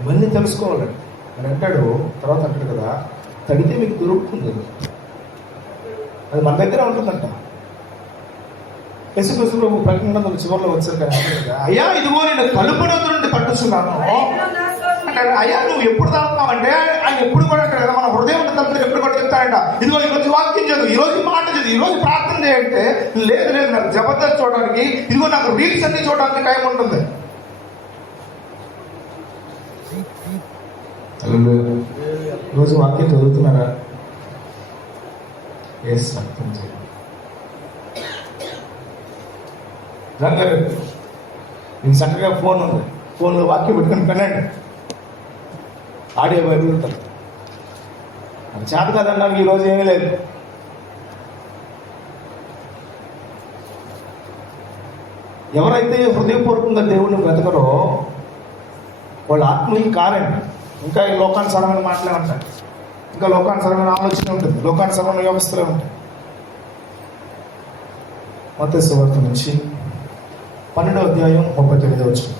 ఇవన్నీ తెలుసుకోవాలి అని అంటాడు. తర్వాత అంటాడు కదా, తడితే మీకు దొరుకుతుంది. అది మన దగ్గర ఉంటుందంట. యేసుక్రీస్తు ప్రభు ప్రకటన చివరిలో వచ్చారు కదా, అయ్యా ఇదిగో నేను తలుపు నుండి తట్టుచున్నాను అంటే, అయ్యా నువ్వు ఎప్పుడు తాగుతున్నావు అంటే ఆయన ఎప్పుడు కూడా అంటాడు కదా, మన హృదయం తలుపు ఎప్పుడు కూడా చెప్తాడంట, ఇదిగో ఈరోజు వాక్యం చదువు, ఈరోజు మాట చదువు, ఈరోజు ప్రార్థన చేయంటే లేదు లేదు నాకు జబర్దస్త్ చూడడానికి, ఇదిగో నాకు రీల్స్ అన్ని చూడడానికి టైం ఉంటుంది. రోజు వాక్యం చదువుతున్నారా? యేసు రక్తం చేయాలి. రంగారు మీకు చక్కగా ఫోన్ ఉంది, ఫోన్లో వాక్యం పెట్టుకుని వినండి, ఆడియో బైబిల్ ఉంటుంది. అది చేత కదన్నానికి ఈరోజు ఏమీ లేదు. ఎవరైతే హృదయపూర్వకంగా దేవుడిని బ్రతకరో వాళ్ళ ఆత్మీయ కారండి. ఇంకా ఈ లోకానుసరమైన మాటలే ఉంటాయి, ఇంకా లోకానుసరమైన ఆలోచన ఉంటుంది, లోకానుసరమైన వ్యవస్థలే ఉంటాయి. మత్తయి సువార్త నుంచి 12వ అధ్యాయం 39వ వచనం.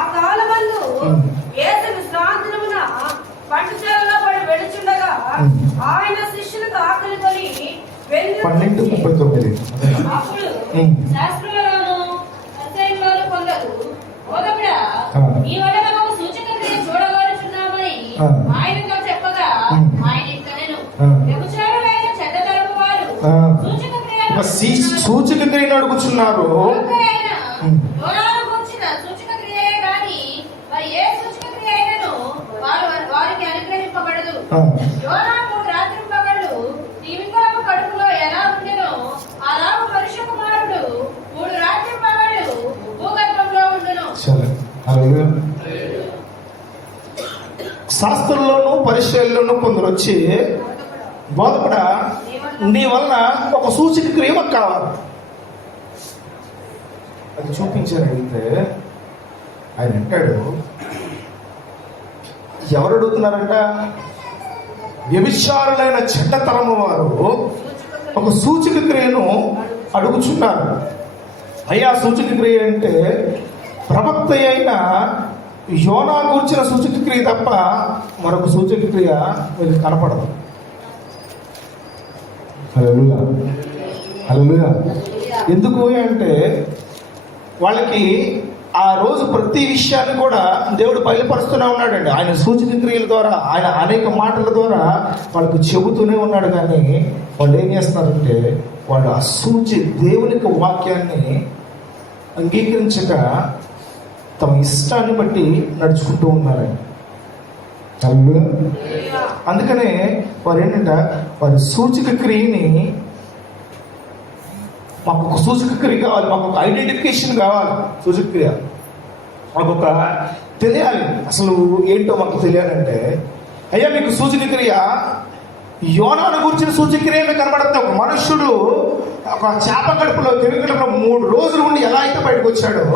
ఆ కాలమందు యేసు విశ్రాంతిదినమున పట్టుచేలలో పడి వెడుచుండగా ఆయన శిష్యులకు ఆకలి కొని 12:39. అప్పుడు శాస్త్రులలోను పరిసయ్యులలోను కొందరు, బోధకుడా, నీ వలన ఒక సూచక క్రియ చూడగోరుచున్నామని ఆయనతో చెప్పగా ఆయన ఇట్లనెను, వ్యభిచారులైన చెడ్డతరపు వారు సూచక సూచక క్రియను అడుగుచున్నారు. సూచక క్రియే గాని మరి ఏ సూచక క్రియ అయినను వారికి అనుగ్రహింపబడదు. యోనా 3 రాత్రి పగళ్ళు దీవింకరము కడుపులో ఎలా ఉండెనో అలాగు మనుష్య కుమారుడు 3 రాత్రి పగళ్ళు భూగర్భంలో ఉండును. శాస్త్రంలోను పరిచయాల్లోనూ కొందరు వచ్చి, బోధకుడా, నీ వలన ఒక సూచక క్రియ మాకు కావాలి. అది చూపించారు. అడిగితే ఆయన అంటాడు, ఎవరు అడుగుతున్నారంట? వ్యభిచారులైన చెడ్డతరము వారు ఒక సూచక క్రియను అడుగుచున్నారు. అయ్యా, సూచక క్రియ అంటే ప్రవక్త అయిన యోనా కూర్చిన సూచక క్రియ తప్ప మరొక సూచక క్రియ మీకు కనపడదు. హల్లెలూయా, హల్లెలూయా. ఎందుకు అంటే వాళ్ళకి ఆ రోజు ప్రతి విషయాన్ని కూడా దేవుడు బయలుపరుస్తూనే ఉన్నాడండి. ఆయన సూచక క్రియల ద్వారా, ఆయన అనేక మాటల ద్వారా వాళ్ళకి చెబుతూనే ఉన్నాడు. కానీ వాళ్ళు ఏం చేస్తున్నారంటే వాళ్ళు ఆ దేవునికి వాక్యాన్ని అంగీకరించక తమ ఇష్టాన్ని బట్టి నడుచుకుంటూ ఉన్నారండి. అందుకనే వారు ఏంటంటే వారి సూచక క్రియని, మాకు ఒక సూచక క్రియ కావాలి, మాకు ఒక ఐడెంటిఫికేషన్ కావాలి. సూచక క్రియ మాకు ఒక తెలియాలి. అసలు ఏంటో మాకు తెలియాలంటే, అయ్యా మీకు సూచక క్రియ యోనాను గురించిన సూచక క్రియ మీకు కనబడుతుంది. ఒక మనుష్యుడు ఒక చేప గడుపులో, తెలుగు గడుపులో 3 రోజులు ఉండి ఎలా అయితే బయటకు వచ్చాడో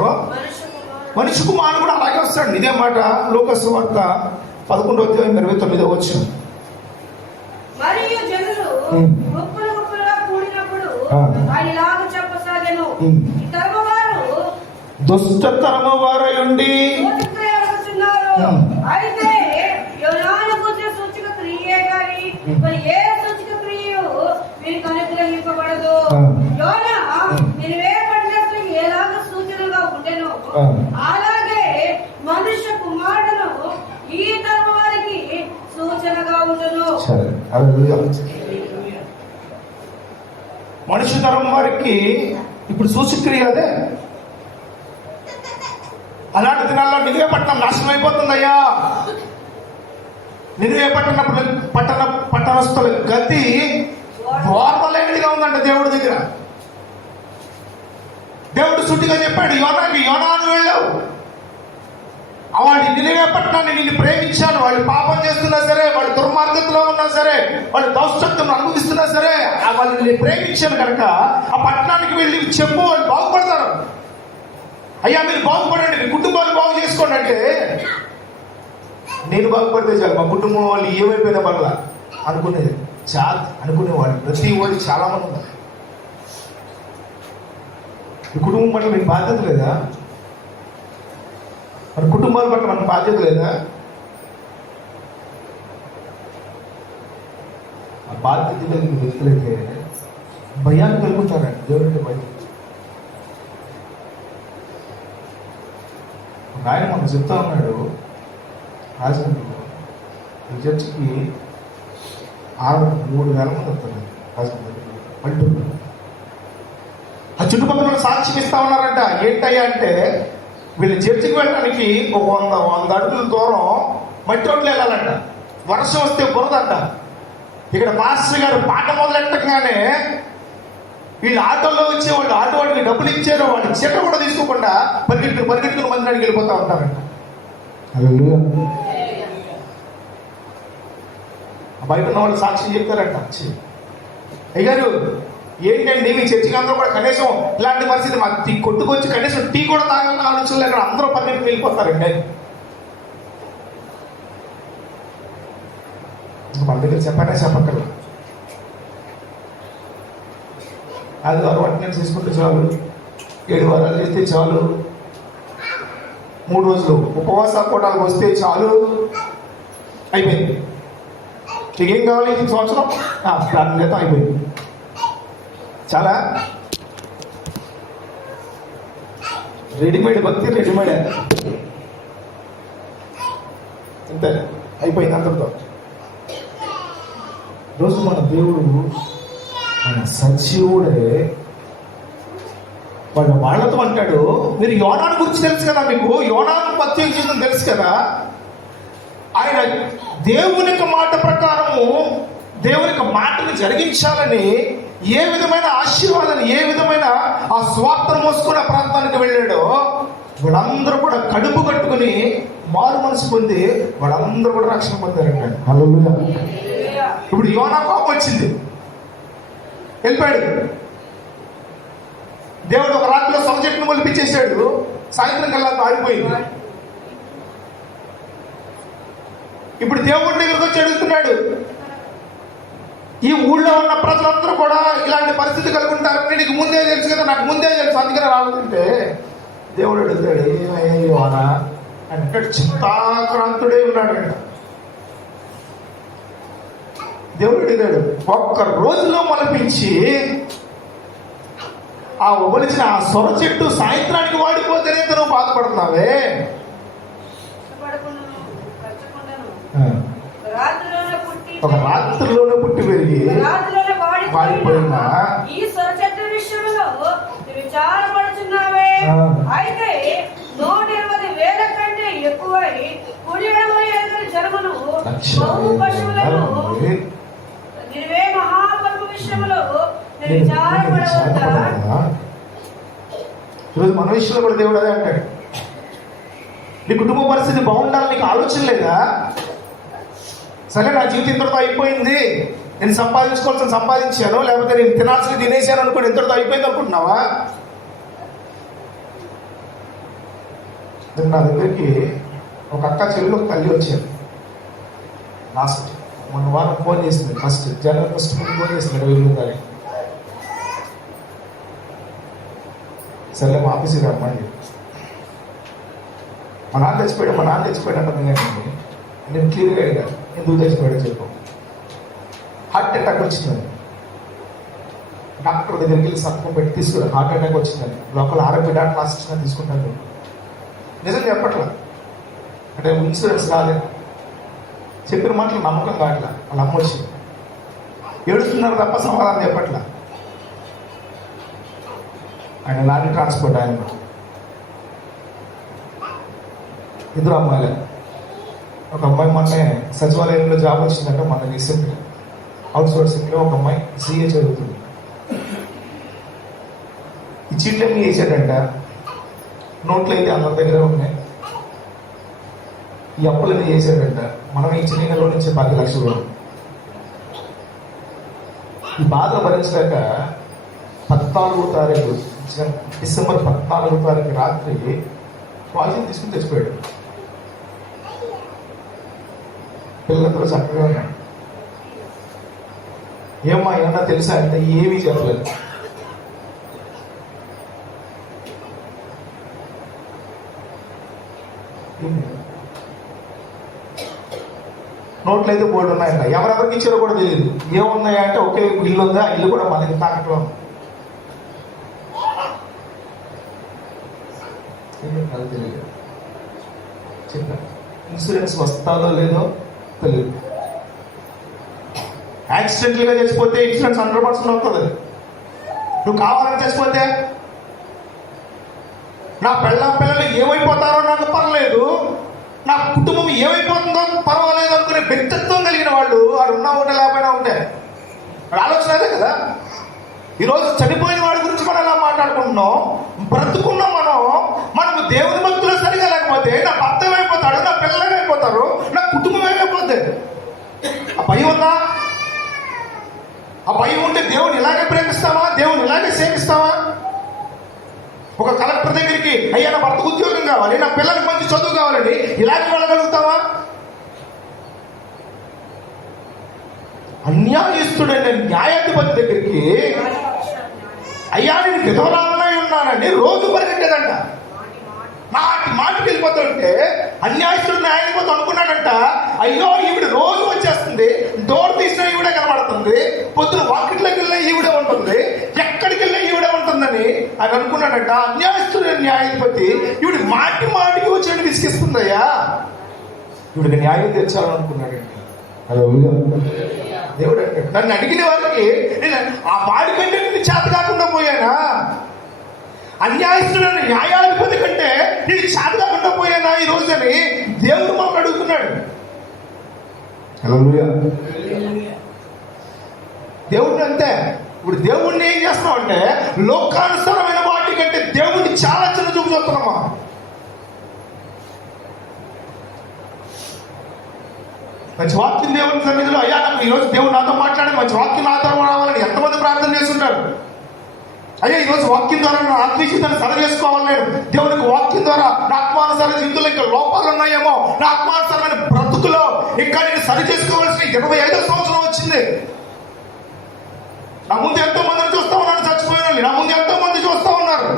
మనిషి కుమారుడు కూడా అలాగే వస్తాడు. ఇదే మాట లూకాసు సువార్త 11వ అధ్యాయం 29వ వచనం. మరియు జనులు గుంపులు గుంపులుగా కూడినప్పుడు ఆయన ఇలాగ చెప్పసాగెను, ఈ తరమువారు దుష్టతరము వారై ఉండి అయితే యోనాను గురించిన సూచక క్రియే గాని మరి ఏ సూచక క్రియు వీరికి అనుగ్రహింపబడదు. యోనా నినివే పట్టణంలో ఎలాగ సూచనగా ఉండెనో అలాగే మనుష్య కుమారుడును ఈ తరము వారికి సూచనగా ఉండును. మనుష్య తరం వారికి ఇప్పుడు సూచక్రియ అదే. అలాంటి దినాల్లో నినివే పట్టణం నాశనం అయిపోతుందయ్యా. నినివే పట్టణస్థుల గతి ఓర్వలేనిదిగా ఉందంట దేవుడి దగ్గర. దేవుడు సుట్టిగా చెప్పాడు యోనాకి, యోనాను వెళ్ళావు, వాడి నినివే పట్టణాన్ని నిన్ను ప్రేమించాను. వాళ్ళు పాపం చేస్తున్నా సరే, వాళ్ళు దుర్మార్గతలో ఉన్నా సరే, వాళ్ళు దౌష్టత్వం అనుభవిస్తున్నా సరే, వాళ్ళని నేను ప్రేమించాను కనుక ఆ పట్టణానికి వెళ్ళి చెప్పు, వాళ్ళు బాగుపడతారు. అయ్యా మీరు బాగుపడండి, మీ కుటుంబాలు బాగు చేసుకోండి అంటే, నేను బాగుపడితే చాలు, మా కుటుంబం వాళ్ళు ఏమైపోయినా పర్లా అనుకునేవాడు ప్రతి వాడు చాలా మంది ఉన్నారు. ఈ కుటుంబం పట్ల మీకు బాధ్యత లేదా? మన కుటుంబాల పట్ల మనకు బాధ్యత లేదా? ఆ బాధ్యత కలిగిన వ్యక్తులైతే భయాన్ని కలుగుతారండి. దేవుడంటే భయం. ఒక ఆయన మనకు చెప్తా ఉన్నాడు, రాజమండ్రిలో ఈ చర్చికి 3,000 మంది వస్తారు రాజమండ్రి పల్లెటూరు. ఆ చుట్టుపక్కల సాక్ష్యం ఇస్తా ఉన్నారంట. ఏంటయ్యా అంటే, వీళ్ళు చర్చికి వెళ్ళడానికి ఒక 100 అడుగుల దూరం మట్టి రోడ్లు వెళ్ళాలంట. వర్షం వస్తే బురదంట. ఇక్కడ మాస్టర్ గారు పాట మొదలెట్టగానే వీళ్ళు ఆటోలో వచ్చే వాళ్ళు ఆటో వాళ్ళకి డబ్బులు ఇచ్చారు, వాళ్ళు చీర కూడా తీసుకోకుండా పరిగెట్టుకుని మంది అడిగి వెళ్ళిపోతా ఉంటారంట. హల్లెలూయా. బయట ఉన్న వాళ్ళు సాక్ష్యం చెప్తారంట. అయ్యారు ఏంటండి మీ చర్చికి అందరూ కూడా కనీసం ఇలాంటి పరిస్థితి మాకు కొట్టుకొచ్చి కనీసం టీ కూడా తాగాలని ఆలోచన లేక అందరూ పరిగెట్టుకుని వెళ్ళిపోతారండి. మన దగ్గర చెప్పక్కర్లా. అది అటెండెన్స్ తీసుకుంటే చాలు, 7 వారాలు చేస్తే చాలు, 3 రోజులు ఉపవాస కూటాలకు వస్తే చాలు, అయిపోయింది. ఏం కావాలి ఈ సంవత్సరం ప్రార్థన చేద్దాం, అయిపోయింది. చాలా రెడీమేడ్ భక్తి, రెడీమేడ్ అంతే, అయిపోయింది అందరితో. రోజు మన దేవుడు మన సజీవుడే వాళ్ళతో అంటాడు. మీరు యోనాను గురించి తెలుసు కదా, మీకు యోనాను భక్తి జీవితం తెలుసు కదా. ఆయన దేవుని యొక్క మాట ప్రకారము దేవుని యొక్క మాటను జరిగించాలని ఏ విధమైన ఆశీర్వాదాన్ని, ఏ విధమైన ఆ స్వార్థను మోసుకుని ఆ ప్రాంతానికి వెళ్ళాడో వాళ్ళందరూ కూడా కడుపు కట్టుకుని మారు మనసు పొంది వాళ్ళందరూ కూడా రక్షణ పొందారంట. హల్లెలూయా. ఇప్పుడు యోనా కోపం వచ్చింది, వెళ్ళిపోయాడు. దేవుడు ఒక రాత్రిలో సొంత చెట్టును మొలిపించేశాడు, సాయంత్రం కల్లా ఆడిపోయింది. ఇప్పుడు దేవుడి దగ్గరకు వచ్చి అడుగుతున్నాడు, ఈ ఊళ్ళో ఉన్న ప్రజలందరూ కూడా ఇలాంటి పరిస్థితి కలుగుంటారని నీకు ముందే తెలుసు కదా, నాకు ముందే తెలుసు, అందుకనే రావుతుంటే దేవుడు అడుగుతాడు, యోనా అంటే చింతాక్రాంతుడే ఉన్నాడంట. దేవుడు అడిగాడు, ఒక్క రోజులో మొలిపించి ఆ మొలిచిన ఆ సొర చెట్టు సాయంత్రానికి వాడిపోతేనే నువ్వు బాధపడుతున్నావే. ఒక రాత్రిలోనే పుట్టి పెరిగి వాడిపోయినా ఈ సొర చెట్టు విషయంలో విచారపడుచున్నావే. అయితే 120,000 కంటే ఎక్కువై జరుగును బహు పశువులను నీవే మహాపర్వ విషయంలో విచారపడవద్దా. ఈరోజు మన విషయంలో కూడా దేవుడు అదే అంటాడు. నీ కుటుంబ పరిస్థితి బాగుండాలని నీకు ఆలోచన లేదా? సరే, నా జీవితం ఇంతటితో అయిపోయింది, నేను సంపాదించాను, లేకపోతే నేను తినాల్సింది తినేసాను అనుకోండి, ఇంతటితో అయిపోయింది అనుకుంటున్నావా? నా దగ్గరికి ఒక అక్క చెల్లెలు, ఒక తల్లి వచ్చారు. లాస్ట్ మొన్న వారం ఫోన్ చేసింది, జనవరి 1 ఫోన్ చేసింది, 20,000 తారీఖు. సరే మా ఆఫీస్కి రమ్మని మా నాన్న తెచ్చిపోయాడు అంటుంది. కానీ నేను క్లియర్గా అడిగాను, ఎందుకు తెచ్చిపోయాడో చెప్పు. హార్ట్ అటాక్ వచ్చిందని డాక్టర్ దగ్గరికి వెళ్ళి సంతకం పెట్టి తీసుకురా, హార్ట్ అటాక్ వచ్చిందని. లోకల్ ఆరోగ్య డాక్టర్ ఆశించిన తీసుకుంటాను. నిజం చెప్పట్లా, అంటే ఇన్సూరెన్స్ రాలేదు, చెప్పిన మాటలు నమ్మకం కావట్లా. వాళ్ళ అమ్మ వచ్చింది, ఏడుస్తున్నారు తప్ప సమాధానం చెప్పట్లా. ఆయన లారీ ట్రాన్స్పోర్ట్, ఆయన 2 అమ్మాయిలే. ఒక అమ్మాయి మొన్నే సచివాలయంలో జాబ్ వచ్చిందంటే, మన రీసెంట్ అవుట్ సోర్సింగ్లో ఒక అమ్మాయి CA చదువుతుంది. ఈ చీట్లన్నీ వేసాడంట, నోట్లు అయితే అందరి దగ్గర ఉన్నాయి, ఈ అప్పులన్నీ చేశాడంట. మనం ఈ చిన్న నెలలో నుంచి 10 లక్షలు. ఈ బాధ భరించలేక 14వ తారీఖు, డిసెంబర్ 14వ తారీఖు రాత్రి పాలసీ తీసుకుని తెచ్చిపోయాడు. పిల్లలందరూ చక్కగా ఉన్నాడు. ఏమ్మా ఏమన్నా తెలుసా అంటే ఏమీ చెప్పలేదు. నోట్లు అయితే బోర్డు ఉన్నాయంట, ఎవరెవరికి ఇచ్చారో కూడా తెలియదు. ఏమున్నాయా అంటే ఒకే ఇల్లు ఉందా, ఇల్లు కూడా మనకి తాకట్లో ఉంది. అది తెలియదు. చెప్పా, ఇన్సూరెన్స్ వస్తుందో లేదో తెలియదు. యాక్సిడెంట్గా చచ్చిపోతే ఇన్సూరెన్స్ 100% అవుతుంది. నువ్వు కావాలని చచ్చిపోతే నా పిల్లలు ఏమైపోతారో నాకు పర్లేదు, నా కుటుంబం ఏమైపోతుందో పర్వాలేదు అనుకునే వ్యక్తిత్వం కలిగిన వాళ్ళు వాడు ఉన్నా ఉంటే లేకపోయినా ఉంటే వాడు ఆలోచన అదే కదా. ఈరోజు చనిపోయిన వాడి గురించి మనం ఎలా మాట్లాడుకుంటున్నాం, బ్రతుకున్నాం మనకు దేవుని భక్తులు సరిగా లేకపోతే నా భర్త ఏమైపోతాడు, నా పిల్లలు ఏమైపోతారు, నా కుటుంబం ఏమైపోతుంది. ఆ భయం ఉందా? ఆ భయం ఉంటే దేవుని ఇలాగే ప్రేమిస్తావా, దేవుని ఇలాగే సేవిస్తావా? ఒక కలెక్టర్ దగ్గరికి అయ్యా నా భర్త ఉద్యోగం కావాలి, నా పిల్లలకు మంచి చదువు కావాలని ఇలాగే వెళ్ళగలుగుతావా? అన్యాయస్తుడైన న్యాయాధిపతి దగ్గరికి అయ్యా నేను విధవరాలనై ఉన్నానని రోజు పరిగెట్టేదంట. మాటికి వెళ్ళిపోతుంటే అన్యాయస్తుడు న్యాయాధిపతి అనుకున్నాడంట, అయ్యో ఈవిడ రోజు వచ్చేస్తుంది, డోర్ తీసిన ఈవిడే కనబడుతుంది, పొద్దున వాకిట్లోకి వెళ్ళిన ఈవిడే ఉంటుంది, ఎక్కడికి వెళ్ళిన ఈవిడే ఉంటుందని అని అనుకున్నాడంట. అన్యాయస్తుడు న్యాయాధిపతి ఈవిడ మాటికి వచ్చి విసిగిస్తుందయ్యా, ఈవిడికి న్యాయం తెచ్చాలనుకున్నాడంట. దేవుడు నన్ను అడిగిన వారికి నేను ఆ వాడి కంటే నేను చేత కాకుండా పోయానా, అన్యాయస్తుడైన న్యాయాధిపతి కంటే నేను చేత కాకుండా పోయానా ఈ రోజని దేవుడు మమ్మల్ని అడుగుతున్నాడు. దేవుడిని అంతే. ఇప్పుడు దేవుడిని ఏం చేస్తాం అంటే లోకానుసారమైన వాటి కంటే దేవుడిని చాలా చిన్న చూపు చూస్తున్నామా. మంచి వాక్యం దేవుని సన్నిధిలో అయ్యా నాకు ఈరోజు దేవుడు నాతో మాట్లాడి మంచి వాక్యం నాతో రావాలని ఎంతమంది ప్రార్థన చేస్తుంటారు. అయ్యా ఈరోజు వాక్యం ద్వారా నా ఆత్మీయ జీవితాన్ని సరి చేసుకోవాలి, నేను దేవునికి వాక్యం ద్వారా నా ఆత్మానుసార జీవితంలో ఇంకా లోపాలు ఉన్నాయేమో, నా ఆత్మానుసారమైన బ్రతుకులో ఇంకా నేను సరి చేసుకోవాల్సిన 25వ సంవత్సరం వచ్చింది. నా ముందు ఎంతో మందిని చూస్తా ఉన్నాను, చచ్చిపోయిన వాళ్ళు నా ముందు ఎంతో మంది చూస్తా ఉన్నారు.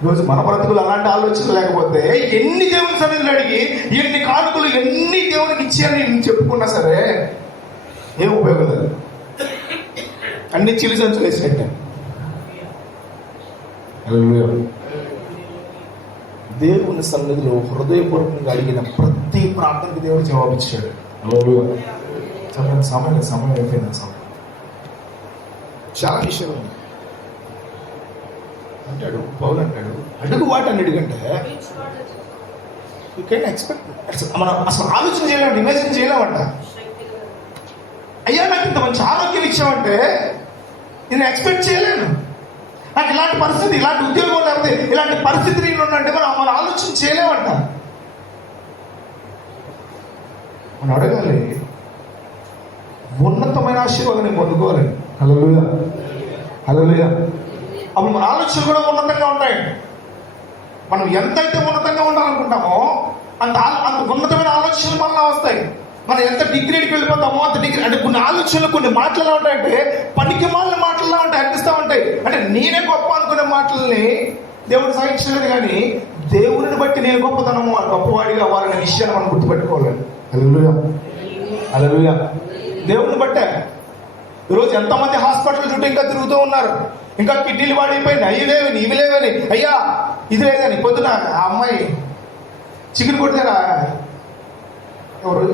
ఈరోజు మన బ్రతుకులు అలాంటి ఆలోచన లేకపోతే ఎన్ని దేవుని సన్నిధిని అడిగి ఎన్ని కానుకలు ఎన్ని దేవునికి ఇచ్చారని నేను చెప్పుకున్నా సరే ఏం ఉపయోగం లేదు. అన్ని చిలి సంచులు వేసినట్టే. దేవుని సన్నిధిలో హృదయపూర్వకంగా అడిగిన ప్రతి ప్రార్థనకి దేవుడు జవాబిచ్చాడు. సమయం అయిపోయింది. చాలా విషయాలు ఉన్నాయి. అంటాడు పౌలు అంటాడు, అడుగు వాటిని అడుగంటే యూ కెన్ ఎక్స్పెక్ట్. మనం అసలు ఆలోచన చేయలేమంట, ఇమాజిన్ చేయలేమంట. అయ్యా నాకు ఇంత మంచి ఆరోగ్యం ఇచ్చామంటే నేను ఎక్స్పెక్ట్ చేయలేను. నాకు ఇలాంటి పరిస్థితి, ఇలాంటి ఉద్యోగం లేకపోతే ఇలాంటి పరిస్థితి నేను ఉన్నంటే మనం ఆలోచన చేయలేమంట. మనం అడగాలి, ఉన్నతమైన ఆశీర్వాదాన్ని పొందుకోవాలని. హల్లెలూయా, హల్లెలూయా. అప్పుడు మన ఆలోచనలు కూడా ఉన్నతంగా ఉంటాయి. మనం ఎంతైతే ఉన్నతంగా ఉండాలనుకుంటామో అంత ఉన్నతమైన ఆలోచనలు మనలో వస్తాయి. మనం ఎంత డిగ్రీకి వెళ్ళిపోతామో అంత డిగ్రీ అంటే కొన్ని ఆలోచనలు కొన్ని మాటలు ఎలా ఉంటాయంటే పనికి మాలిన మాటల్లో ఉంటాయి, అనిపిస్తూ ఉంటాయి. అంటే నేనే గొప్ప అనుకునే మాటల్ని దేవుడు సహించలేదు, కానీ దేవుడిని బట్టి నేను గొప్పతనము గొప్పవాడిగా వారిని విషయాన్ని మనం గుర్తుపెట్టుకోవాలి. హల్లెలూయా, హల్లెలూయా. దేవుడిని బట్టే ఈరోజు ఎంతమంది హాస్పిటల్ చుట్టూ ఇంకా తిరుగుతూ ఉన్నారు, ఇంకా కిడ్నీలు వాడిపోయింది, అవి లేవని ఇవి లేవని, అయ్యా ఇది లేదని. పొద్దున ఆ అమ్మాయి చికెన్ కొట్టారా ఎవరు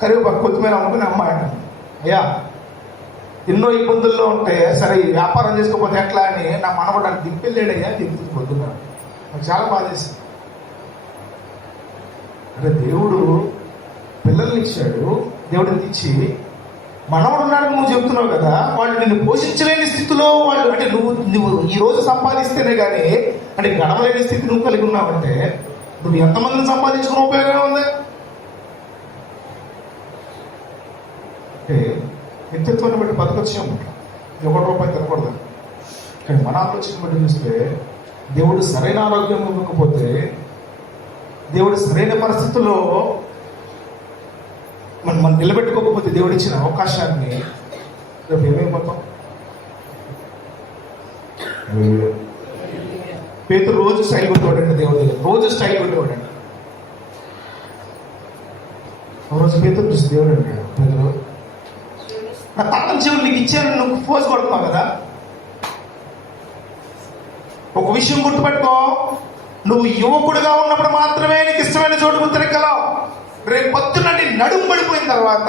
కరివేపాకు కొత్తిమీర అనుకుని అమ్మాయి అయ్యా ఎన్నో ఇబ్బందుల్లో ఉంటే సరే వ్యాపారం చేసుకోకపోతే ఎట్లా అని నా మనవడు నాకు దింపెళ్ళాడయ్యా దింపుతుంది పొద్దున్న. నాకు చాలా బాధేసింది. అంటే దేవుడు పిల్లల్ని ఇచ్చాడు, దేవుడిని ఇచ్చి మనవడు ఉన్నాడు నువ్వు చెప్తున్నావు కదా, వాళ్ళు నిన్ను పోషించలేని స్థితిలో వాళ్ళు అంటే నువ్వు ఈ రోజు సంపాదిస్తేనే కానీ అంటే గడవలేని స్థితి నువ్వు కలిగి ఉన్నావంటే నువ్వు ఎంతమందిని సంపాదించుకున్న ఉపయోగం ఉంది? అంటే వ్యక్తిత్వాన్ని బట్టి బతకొచ్చాము, ₹1 తినకూడదు. కానీ మన ఆలోచన బట్టి చూస్తే దేవుడు సరైన ఆరోగ్యం ఇవ్వకపోతే, దేవుడు సరైన పరిస్థితుల్లో మనం నిలబెట్టుకోకపోతే దేవుడు ఇచ్చిన అవకాశాన్ని రేపు ఏమైపోతాం? పేతురు రోజు స్టైల్ కొట్టేవాడండి దేవుడి దగ్గర, రోజు స్టైల్ కొట్టేవాడండి. ఒక రోజు పేతురు చూసి దేవుడు అండి, పేతురు నా తాళం చెవులు నీకు ఇచ్చాను, నువ్వు ఫోర్స్ కొడుతున్నావు కదా. ఒక విషయం గుర్తుపెట్టుకో, నువ్వు యువకుడుగా ఉన్నప్పుడు మాత్రమే నీకు ఇష్టమైన చోటుకు తిరగలవు. రేపు పొద్దున్న నీ నడుము పడిపోయిన తర్వాత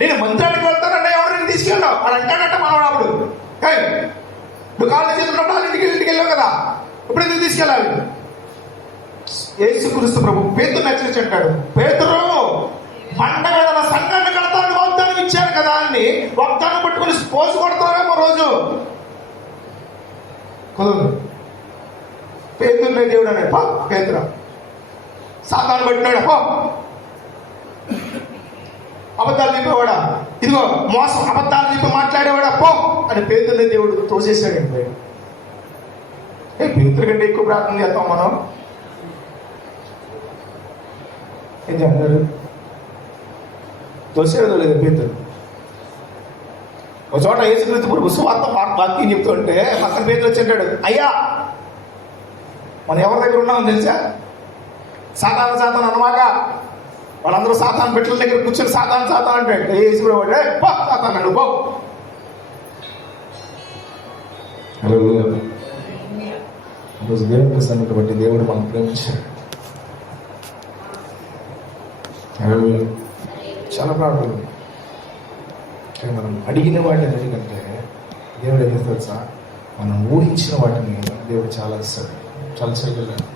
నేను మందిరానికి వెళ్తానంటే ఎవరు నేను తీసుకెళ్ళావు అని అంటాడంట మనవాడు. నువ్వు కాలేజ్ చేస్తున్నప్పుడు ఇంటికి వెళ్ళావు కదా, ఇప్పుడు ఎందుకు తీసుకెళ్ళాలి? యేసుక్రీస్తు ప్రభు పేతురుని హెచ్చరించి అంటాడు, పేతురు మండగడ సంఘాన్ని కడతాను వాగ్దానం ఇచ్చారు కదా అని వాగ్దానం పట్టుకుని పోసు కొడతారేమో రోజు కుదరదు. పేతురునే దేవుడు అన్నాడు, పో పేతురా. సాతాను పెట్టినాడు, పో అబద్ధాలు చెప్పేవాడా, ఇదిగో మోసం అబద్ధాలు చెప్పి మాట్లాడేవాడా, పో అని పేతురునే దేవుడు తోసేసాడండి. పేతురు కంటే ఎక్కువ ప్రార్థన చేస్తాం మనం. ఏం చేస్తారు? తోసేదో లేదు పేతురు. ఒక చోట యేసుక్రీస్తు ప్రభు సువార్త వాక్యం చెప్తుంటే పక్కన పేతురు వచ్చి అంటాడు, అయ్యా మనం ఎవరి దగ్గర ఉన్నామో తెలుసా? సాతాను అన్నమాట. వాళ్ళందరూ సాతాను బిడ్డల దగ్గర కూర్చొని సాతాను అంటాడు. యేసుప్రభు అంటే పో సాతాను పో. ఈరోజు దేవుని ప్రసన్నత బట్టి దేవుడు మనం ప్రేమించాడు. చాలా ప్రాబ్లం. మనం అడిగిన వాటిని ఎందుకంటే దేవుడు ఏం తెలుసా, మనం ఊహించిన వాటిని దేవుడు చాలా ఇస్తాడు, చాలా చేయగలడు.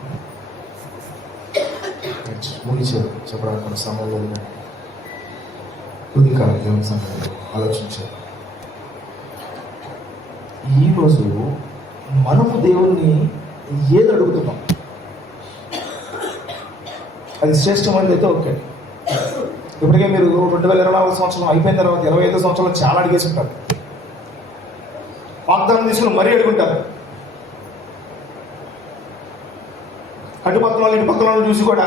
ముగిచారు చెప్పడానికి మన సమయంలో కొద్ది కాలం దేవుని సమయంలో ఆలోచించారు. ఈరోజు మనము దేవుణ్ణి ఏది అడుగుతున్నాం అది శ్రేష్టమైనది అయితే ఓకే. ఇప్పటికే మీరు 2024 సంవత్సరం అయిపోయిన తర్వాత 25 సంవత్సరాలు చాలా అడిగేసి ఉంటారు. వాగ్దానం తీసుకుని మరీ అడుగుంటారు. అటుపక్కల వాళ్ళు ఇటు పక్కల వాళ్ళు చూసి కూడా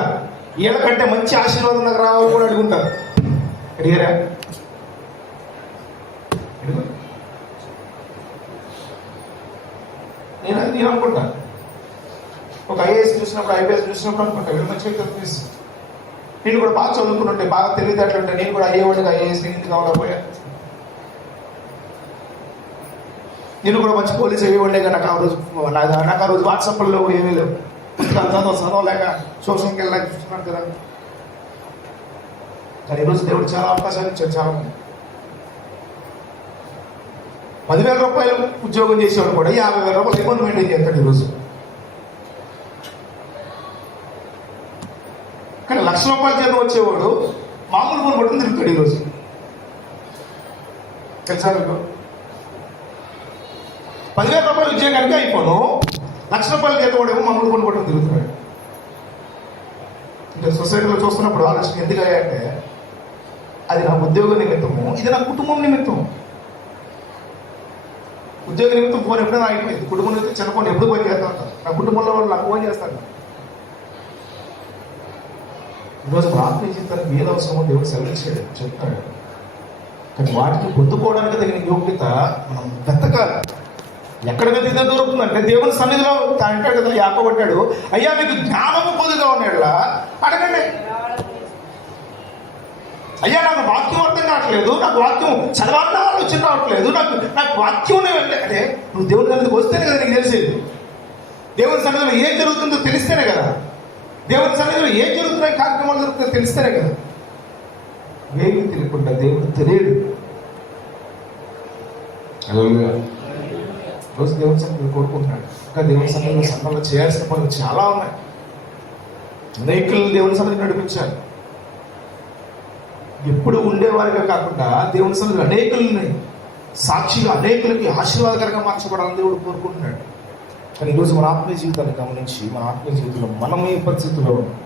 వీళ్ళ కంటే మంచి ఆశీర్వాదం నాకు రావాలని కూడా అడుగుంటారు. అడిగారా? నేను అనుకుంటా, ఒక ఐఏఎస్ చూసినప్పుడు ఐపీఎస్ చూసినప్పుడు అనుకుంటా వీళ్ళు మంచిగా చూపిస్తుంది. నేను కూడా బాగా చదువుకుంటుంటే బాగా తెలివితేటలుంటే నేను కూడా అయ్యేవాడిగా ఐఏఎస్ ఇంటికి కావాలపోయా. నేను కూడా మంచి పోలీస్ అయ్యేవాడిగా. నాకు ఆ రోజు వాట్సాప్లో ఏమీ లేవు, పుస్తకాలు చదవలేక సోషల్కి వెళ్ళాక చూస్తున్నాను కదా. కానీ ఈరోజు దేవుడు చాలా అవకాశాలు ఇచ్చాడు. చాలా మంది 10,000 రూపాయలు ఉద్యోగం చేసేవాడు కూడా 50,000 రూపాయలు అకౌంట్ మెయింటైన్ చేస్తాడు ఈరోజు. కానీ 1,00,000 రూపాయల జీతం వచ్చేవాడు మామూలు ఫోన్ పట్టుకుని తిరుగుతాడు ఈరోజు. తెలుసా మీకు? 10,000 రూపాయలు ఉద్యోగానికి అయిపోను, 1,00,000 రూపాయలు జీతం వాడేమో మామూలు ఫోన్ పట్టుకుని తిరుగుతున్నాడు. ఇంకా సొసైటీలో చూస్తున్నప్పుడు ఆలోచన ఎందుకు అయ్యాయంటే, అది నా ఉద్యోగ నిమిత్తము, ఇది నా కుటుంబం నిమిత్తం. ఉద్యోగ నిమిత్తం ఫోన్ ఎప్పుడైనా అయిపోయింది, కుటుంబం నిమిత్తం చిన్న ఫోన్ ఎప్పుడు ఫోన్ చేస్తా ఉంటారు. నా కుటుంబంలో వాళ్ళు నాకు ఫోన్ చేస్తాను. ఈరోజు ఆత్మీయ జీవితానికి ఏది అవసరమో దేవుడు సెలవించాడు, చెప్తాడు. కానీ వాటికి పొందుకోవడానికి తగిన యోగ్యత మనం వెతకాలి. ఎక్కడ వెతికితే దొరుకుతుందంటే దేవుని సన్నిధిలో అంటాడు కదా, యాకోబు అంటాడు, అయ్యా మీకు జ్ఞానము పొందుగా ఉన్నాడు అడగండి. అయ్యా నాకు వాక్యం అర్థం కావట్లేదు, నాకు వాక్యం చదవాలన్న ఆలోచన రావట్లేదు, నాకు వాక్యం అంటే నువ్వు దేవుని సన్నిధికి వస్తేనే కదా నీకు తెలిసేది. దేవుని సన్నిధిలో ఏం జరుగుతుందో తెలిస్తేనే కదా, దేవుని సన్నిధిలో ఏం జరుగుతున్నాయి కార్యక్రమాలు జరుగుతుందో తెలిస్తేనే కదా. ఏమి తెలియకుండా దేవుడు తెలియడు. రోజు దేవుని సన్నిధిలో కోరుకుంటున్నాడు. ఇంకా దేవుని సన్నిధిలో సంఘంలో చేయాల్సిన పనులు చాలా ఉన్నాయి. అనేకులు దేవుని సన్నిధిని నడిపించాలి. ఎప్పుడు ఉండేవారిగా కాకుండా దేవుని సన్నిధిలో అనేకులని సాక్షిగా అనేకులకి ఆశీర్వాదకరంగా మార్చబడాలని దేవుడు కోరుకుంటున్నాడు. కానీ ఈరోజు మన ఆత్మీయ జీవితాన్ని గమనించి మన ఆత్మీయ జీవితంలో మనం ఏ పరిస్థితుల్లో ఉన్నాం,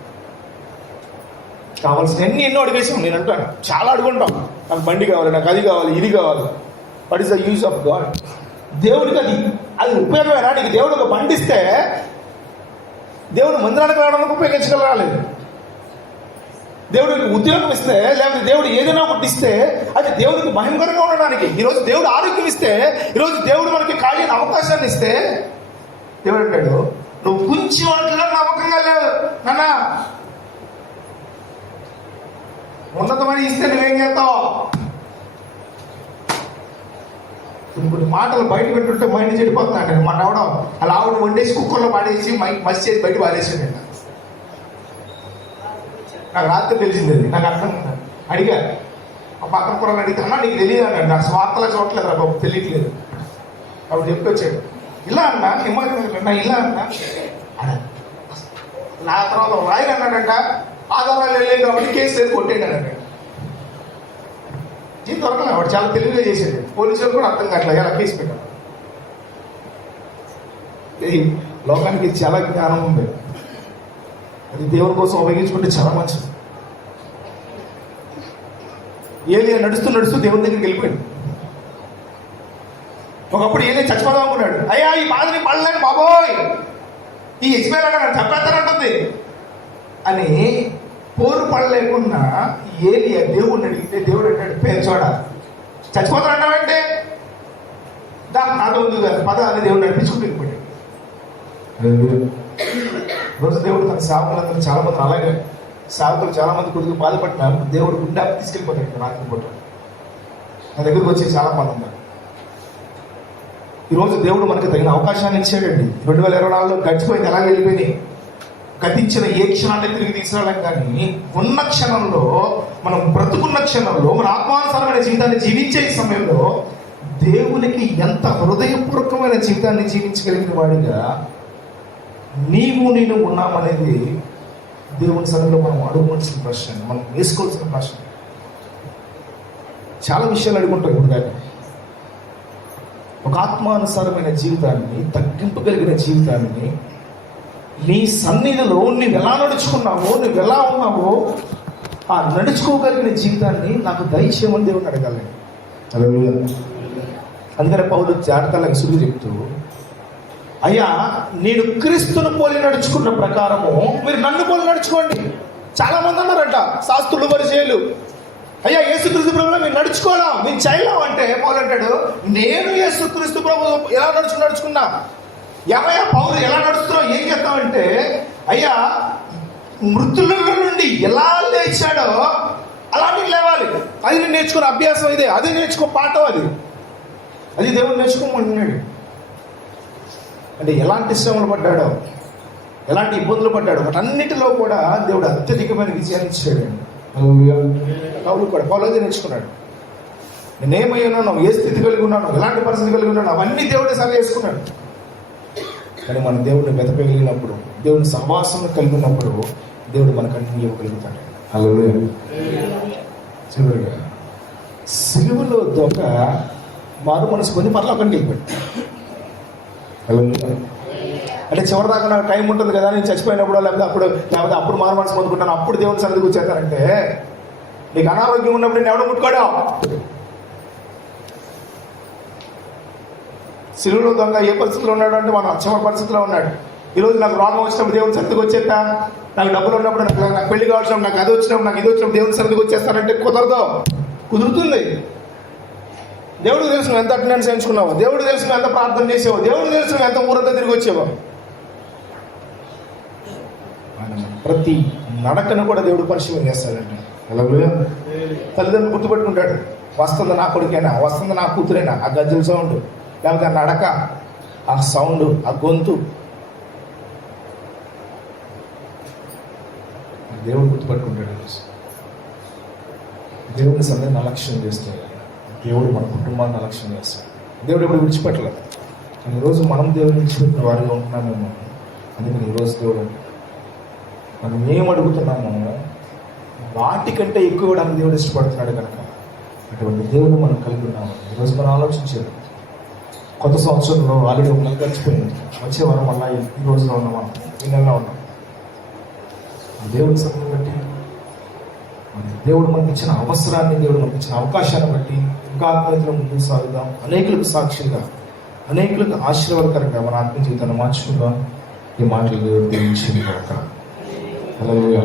కావాల్సిన ఎన్నో అడిగేసాం. నేను అంటాను, చాలా అడుగుంటాం. నాకు బండి కావాలి, నాకు అది కావాలి, ఇది కావాలి. What is the use of God? దేవుడికి అది ఉపయోగమేనా? నీకు దేవుడు ఒక బండి ఇస్తే దేవుడు మందిరానికి రావడానికి ఉపయోగించగలరాలేదు. దేవుడికి ఉద్యోగం ఇస్తే, లేకపోతే దేవుడు ఏదైనా ఒకటి ఇస్తే అది దేవుడికి భయంకరంగా ఉండడానికి. ఈరోజు దేవుడు ఆరోగ్యం ఇస్తే, ఈరోజు దేవుడు మనకి ఖాళీ అవకాశాన్ని ఇస్తే దేవుడు అంటాడు, నువ్వు కొంచెం వాటిలో నమ్మకంగా లేవు నాన్న, ఉన్నతమని ఇస్తే నువ్వేం చేస్తావు? కొన్ని మాటలు బయట పెట్టుంటే మైండ్ చెడిపోతున్నాడు. మన అవడం అలా ఆవిడ వండేసి కుక్కర్లో పాడేసి మసి చేసి బయట పాడేసాడు. నాకు రాత్రి తెలిసింది, అది నాకు అర్థం కదా. అడిగా ఆ పక్కన కూడా అడిగితే, అన్నా నీకు తెలియదు అన్నాడు. నాకు స్వార్థలా చూడట్లేదు, బాబు తెలియట్లేదు. అప్పుడు చెప్పుకొచ్చాడు, ఇలా అన్నా నిమ్మన్నా ఇలా అన్నా నా తర్వాత రాయలు అన్నాడంట, ఆధారాలు వెళ్ళాయి కాబట్టి కేసు లేదు కొట్టేయండి అన్నాడు. జీతం దొరకలే, వాడు చాలా తెలివిగా చేసేది. పోలీసులు కూడా అర్థం కావట్లేదు ఎలా కేసు పెట్టాడు. లోకానికి చాలా జ్ఞానం ఉంది, అది దేవుని కోసం ఉపయోగించుకుంటే చాలా మంచిది. ఏలియా నడుస్తూ నడుస్తూ దేవుని దగ్గరికి వెళ్ళిపోయాడు. ఒకప్పుడు ఏలియా చచ్చిపోదాం అనుకున్నాడు. అయ్యా ఈ బాధని పడలేను బాబోయ్, ఈ యజ్బేల్ నన్ను చంపేస్తానంటుంది అని పోరు పడలేకుండా ఏలియా దేవుడిని అడిగితే దేవుడు అంటాడు, పేరు చూడ చచ్చిపోతానంటావంటే నాతో ఉంది కదా పద అని దేవుడు నడిపించుకుని వెళ్ళిపోయాడు. రోజు దేవుడు తన సేవకులందరూ చాలా మంది అలాగే సేవకులు చాలా మంది కొద్దిగా బాధపడినారు. దేవుడు గుండె తీసుకెళ్ళిపోతాడు రాత్రి పూట. నా దగ్గరకు వచ్చి చాలా మంది ఉన్నారు. ఈరోజు దేవుడు మనకు తగిన అవకాశాన్ని ఇచ్చాడండి. 2024లో గడిచిపోయింది, ఎలా వెళ్ళిపోయినాయి. గతించిన ఏ క్షణాన్ని తిరిగి తీసుకురావడం కానీ ఉన్న క్షణంలో, మనం బ్రతుకున్న క్షణంలో, మన ఆత్మానుసారమైన జీవితాన్ని జీవించే సమయంలో దేవునికి ఎంత హృదయపూర్వకమైన జీవితాన్ని జీవించగలిగిన వాడిగా నీవు నేను ఉన్నామనేది దేవుని సన్నిధిలో మనం అడుగువలసిన ప్రశ్న, మనం వేసుకోవాల్సిన ప్రశ్న. చాలా విషయాలు అడుగుంటాం ఇప్పుడు దాకా. ఒక ఆత్మానుసారమైన జీవితాన్ని, తగ్గింపగలిగిన జీవితాన్ని, నీ సన్నిధిలో నువ్వు ఎలా నడుచుకున్నావో, నువ్వు ఎలా ఉన్నావో ఆ నడుచుకోగలిగిన జీవితాన్ని నాకు దయచేయమని దేవుని అడగాలి. అందుకనే పౌలు జాగ్రత్తలకు సులువు చెప్తూ, అయ్యా నేను క్రీస్తును పోలి నడుచుకున్న ప్రకారము మీరు నన్ను పోలి నడుచుకోండి. చాలా మంది ఉన్నారంట శాస్త్రులు, పరిచయులు, అయ్యా యేసుక్రీస్తు ప్రభువులో మీరు నడుచుకోవడం, మీరు చేయలేం అంటే పౌలు అంటాడు, నేను యేసుక్రీస్తు ప్రభు ఎలా నడుచుకున్నా. ఏమయ్యా పౌలు ఎలా నడుస్తున్నావు, ఏం చేస్తామంటే, అయ్యా మృతుల నుండి ఎలా లేచాడో అలాంటి లేవాలి. అది నేను నేర్చుకున్న అభ్యాసం ఇదే, అది నేర్చుకో పాఠం, అది దేవుడు నేర్చుకోమన్నాడు. అంటే ఎలాంటి శ్రమలు పడ్డాడో, ఎలాంటి ఇబ్బందులు పడ్డాడో వాటన్నిటిలో కూడా దేవుడు అత్యధికమైన విజయాన్ని ఇచ్చాడు. పౌలు కూడా పౌలు నేర్చుకున్నాడు. నేనేమై ఉన్నాను, ఏ స్థితి కలిగి ఉన్నాను, ఎలాంటి పరిస్థితి కలిగి ఉన్నాను, అవన్నీ దేవుడే సరి చేసుకున్నాడు. కానీ మన దేవుడిని వెతకగలిగినప్పుడు, దేవుని సహవాసం కలిగి ఉన్నప్పుడు దేవుడు మనకు అన్ని ఇవ్వగలుగుతాడు. హల్లెలూయా. చివరిగా సిలువలో దొంగ మారు మనసు కొని పరలోకానికి వెళ్ళిపోయాడు. అంటే చివరి దాకా నాకు టైం ఉంటుంది కదా, నేను చచ్చిపోయినప్పుడు లేకపోతే అప్పుడు మారు మనసు పొందుకుంటాను, అప్పుడు దేవుని సన్నిధికి వచ్చేస్తానంటే, నీకు అనారోగ్యం ఉన్నప్పుడు నేను ఎవడో ముట్టుకోడా. సిలువలో దొంగ ఏ పరిస్థితిలో ఉన్నాడు అంటే మనం చివరి పరిస్థితిలో ఉన్నాడు. ఈరోజు నాకు రోగం వచ్చినప్పుడు దేవుని సన్నిధికి వచ్చేస్తా, నాకు డబ్బులు ఉన్నప్పుడు నాకు పెళ్లి కావాల్సినప్పుడు, నాకు అది వచ్చినప్పుడు, నాకు ఇది వచ్చినప్పుడు దేవుని సన్నిధికి వచ్చేస్తానంటే కుదరదు. కుదురుతుంది. దేవుడు తెలుసు నువ్వు ఎంత అటెండెన్స్ ఎంచుకున్నావు, దేవుడు తెలుసు నువ్వు ఎంత ప్రార్థన చేసావు, దేవుడు తెలుసు నువ్వు ఎంత ఊరంతా తిరిగి వచ్చావు. ప్రతి నడకను కూడా దేవుడు పరిశీలన చేస్తాడండి. హల్లెలూయా. తల్లిదండ్రులు గుర్తుపెట్టుకుంటాడు, వస్తుంది నా కొడుకేనా, వస్తుంది నా కూతురేనా, ఆ గజ్జల సౌండ్, లేకపోతే ఆ నడక, ఆ సౌండ్, ఆ గొంతు, దేవుడు గుర్తుపెట్టుకుంటాడు. దేవుడిని సన్నిధిని అలక్ష్యం చేస్తాడు. దేవుడు మన కుటుంబాన్ని అలక్ష్యం చేస్తాడు. దేవుడు ఎప్పుడు విడిచిపెట్టలేదు. కానీ ఈరోజు మనం దేవుడిని విడిచిపెట్టిన వారిగా ఉంటున్నామేమో. అందుకని ఈరోజు దేవుడు మనం ఏం అడుగుతున్నామో వాటికంటే ఎక్కువ ఇవ్వడానికి దేవుడు ఇష్టపడుతున్నాడు కనుక అటువంటి దేవుడు మనం కలిగి ఉన్నాము. ఈరోజు మనం ఆలోచించారు, కొత్త సంవత్సరంలో ఆల్రెడీ ఒక నెల గడిచిపోయింది, వచ్చే వారం మళ్ళీ ఈ రోజులో ఉన్నాం, మనం ఈ నెలలో ఉన్నాం. దేవుడి సమయం బట్టి, దేవుడు మనకి ఇచ్చిన అవసరాన్ని, దేవుడు మనకి ఇచ్చిన అవకాశాన్ని బట్టి ఇంకా ఆత్మీయతలో ముందుకు సాగుదాం. అనేకులకు సాక్షిగా, అనేకులకు ఆశీర్వాదకరంగా మన ఆత్మీయ జీవితాన్ని మార్చుకుందాం. ఈ మాటలు దేవుడు దీవించింది కాక. హల్లెలూయా.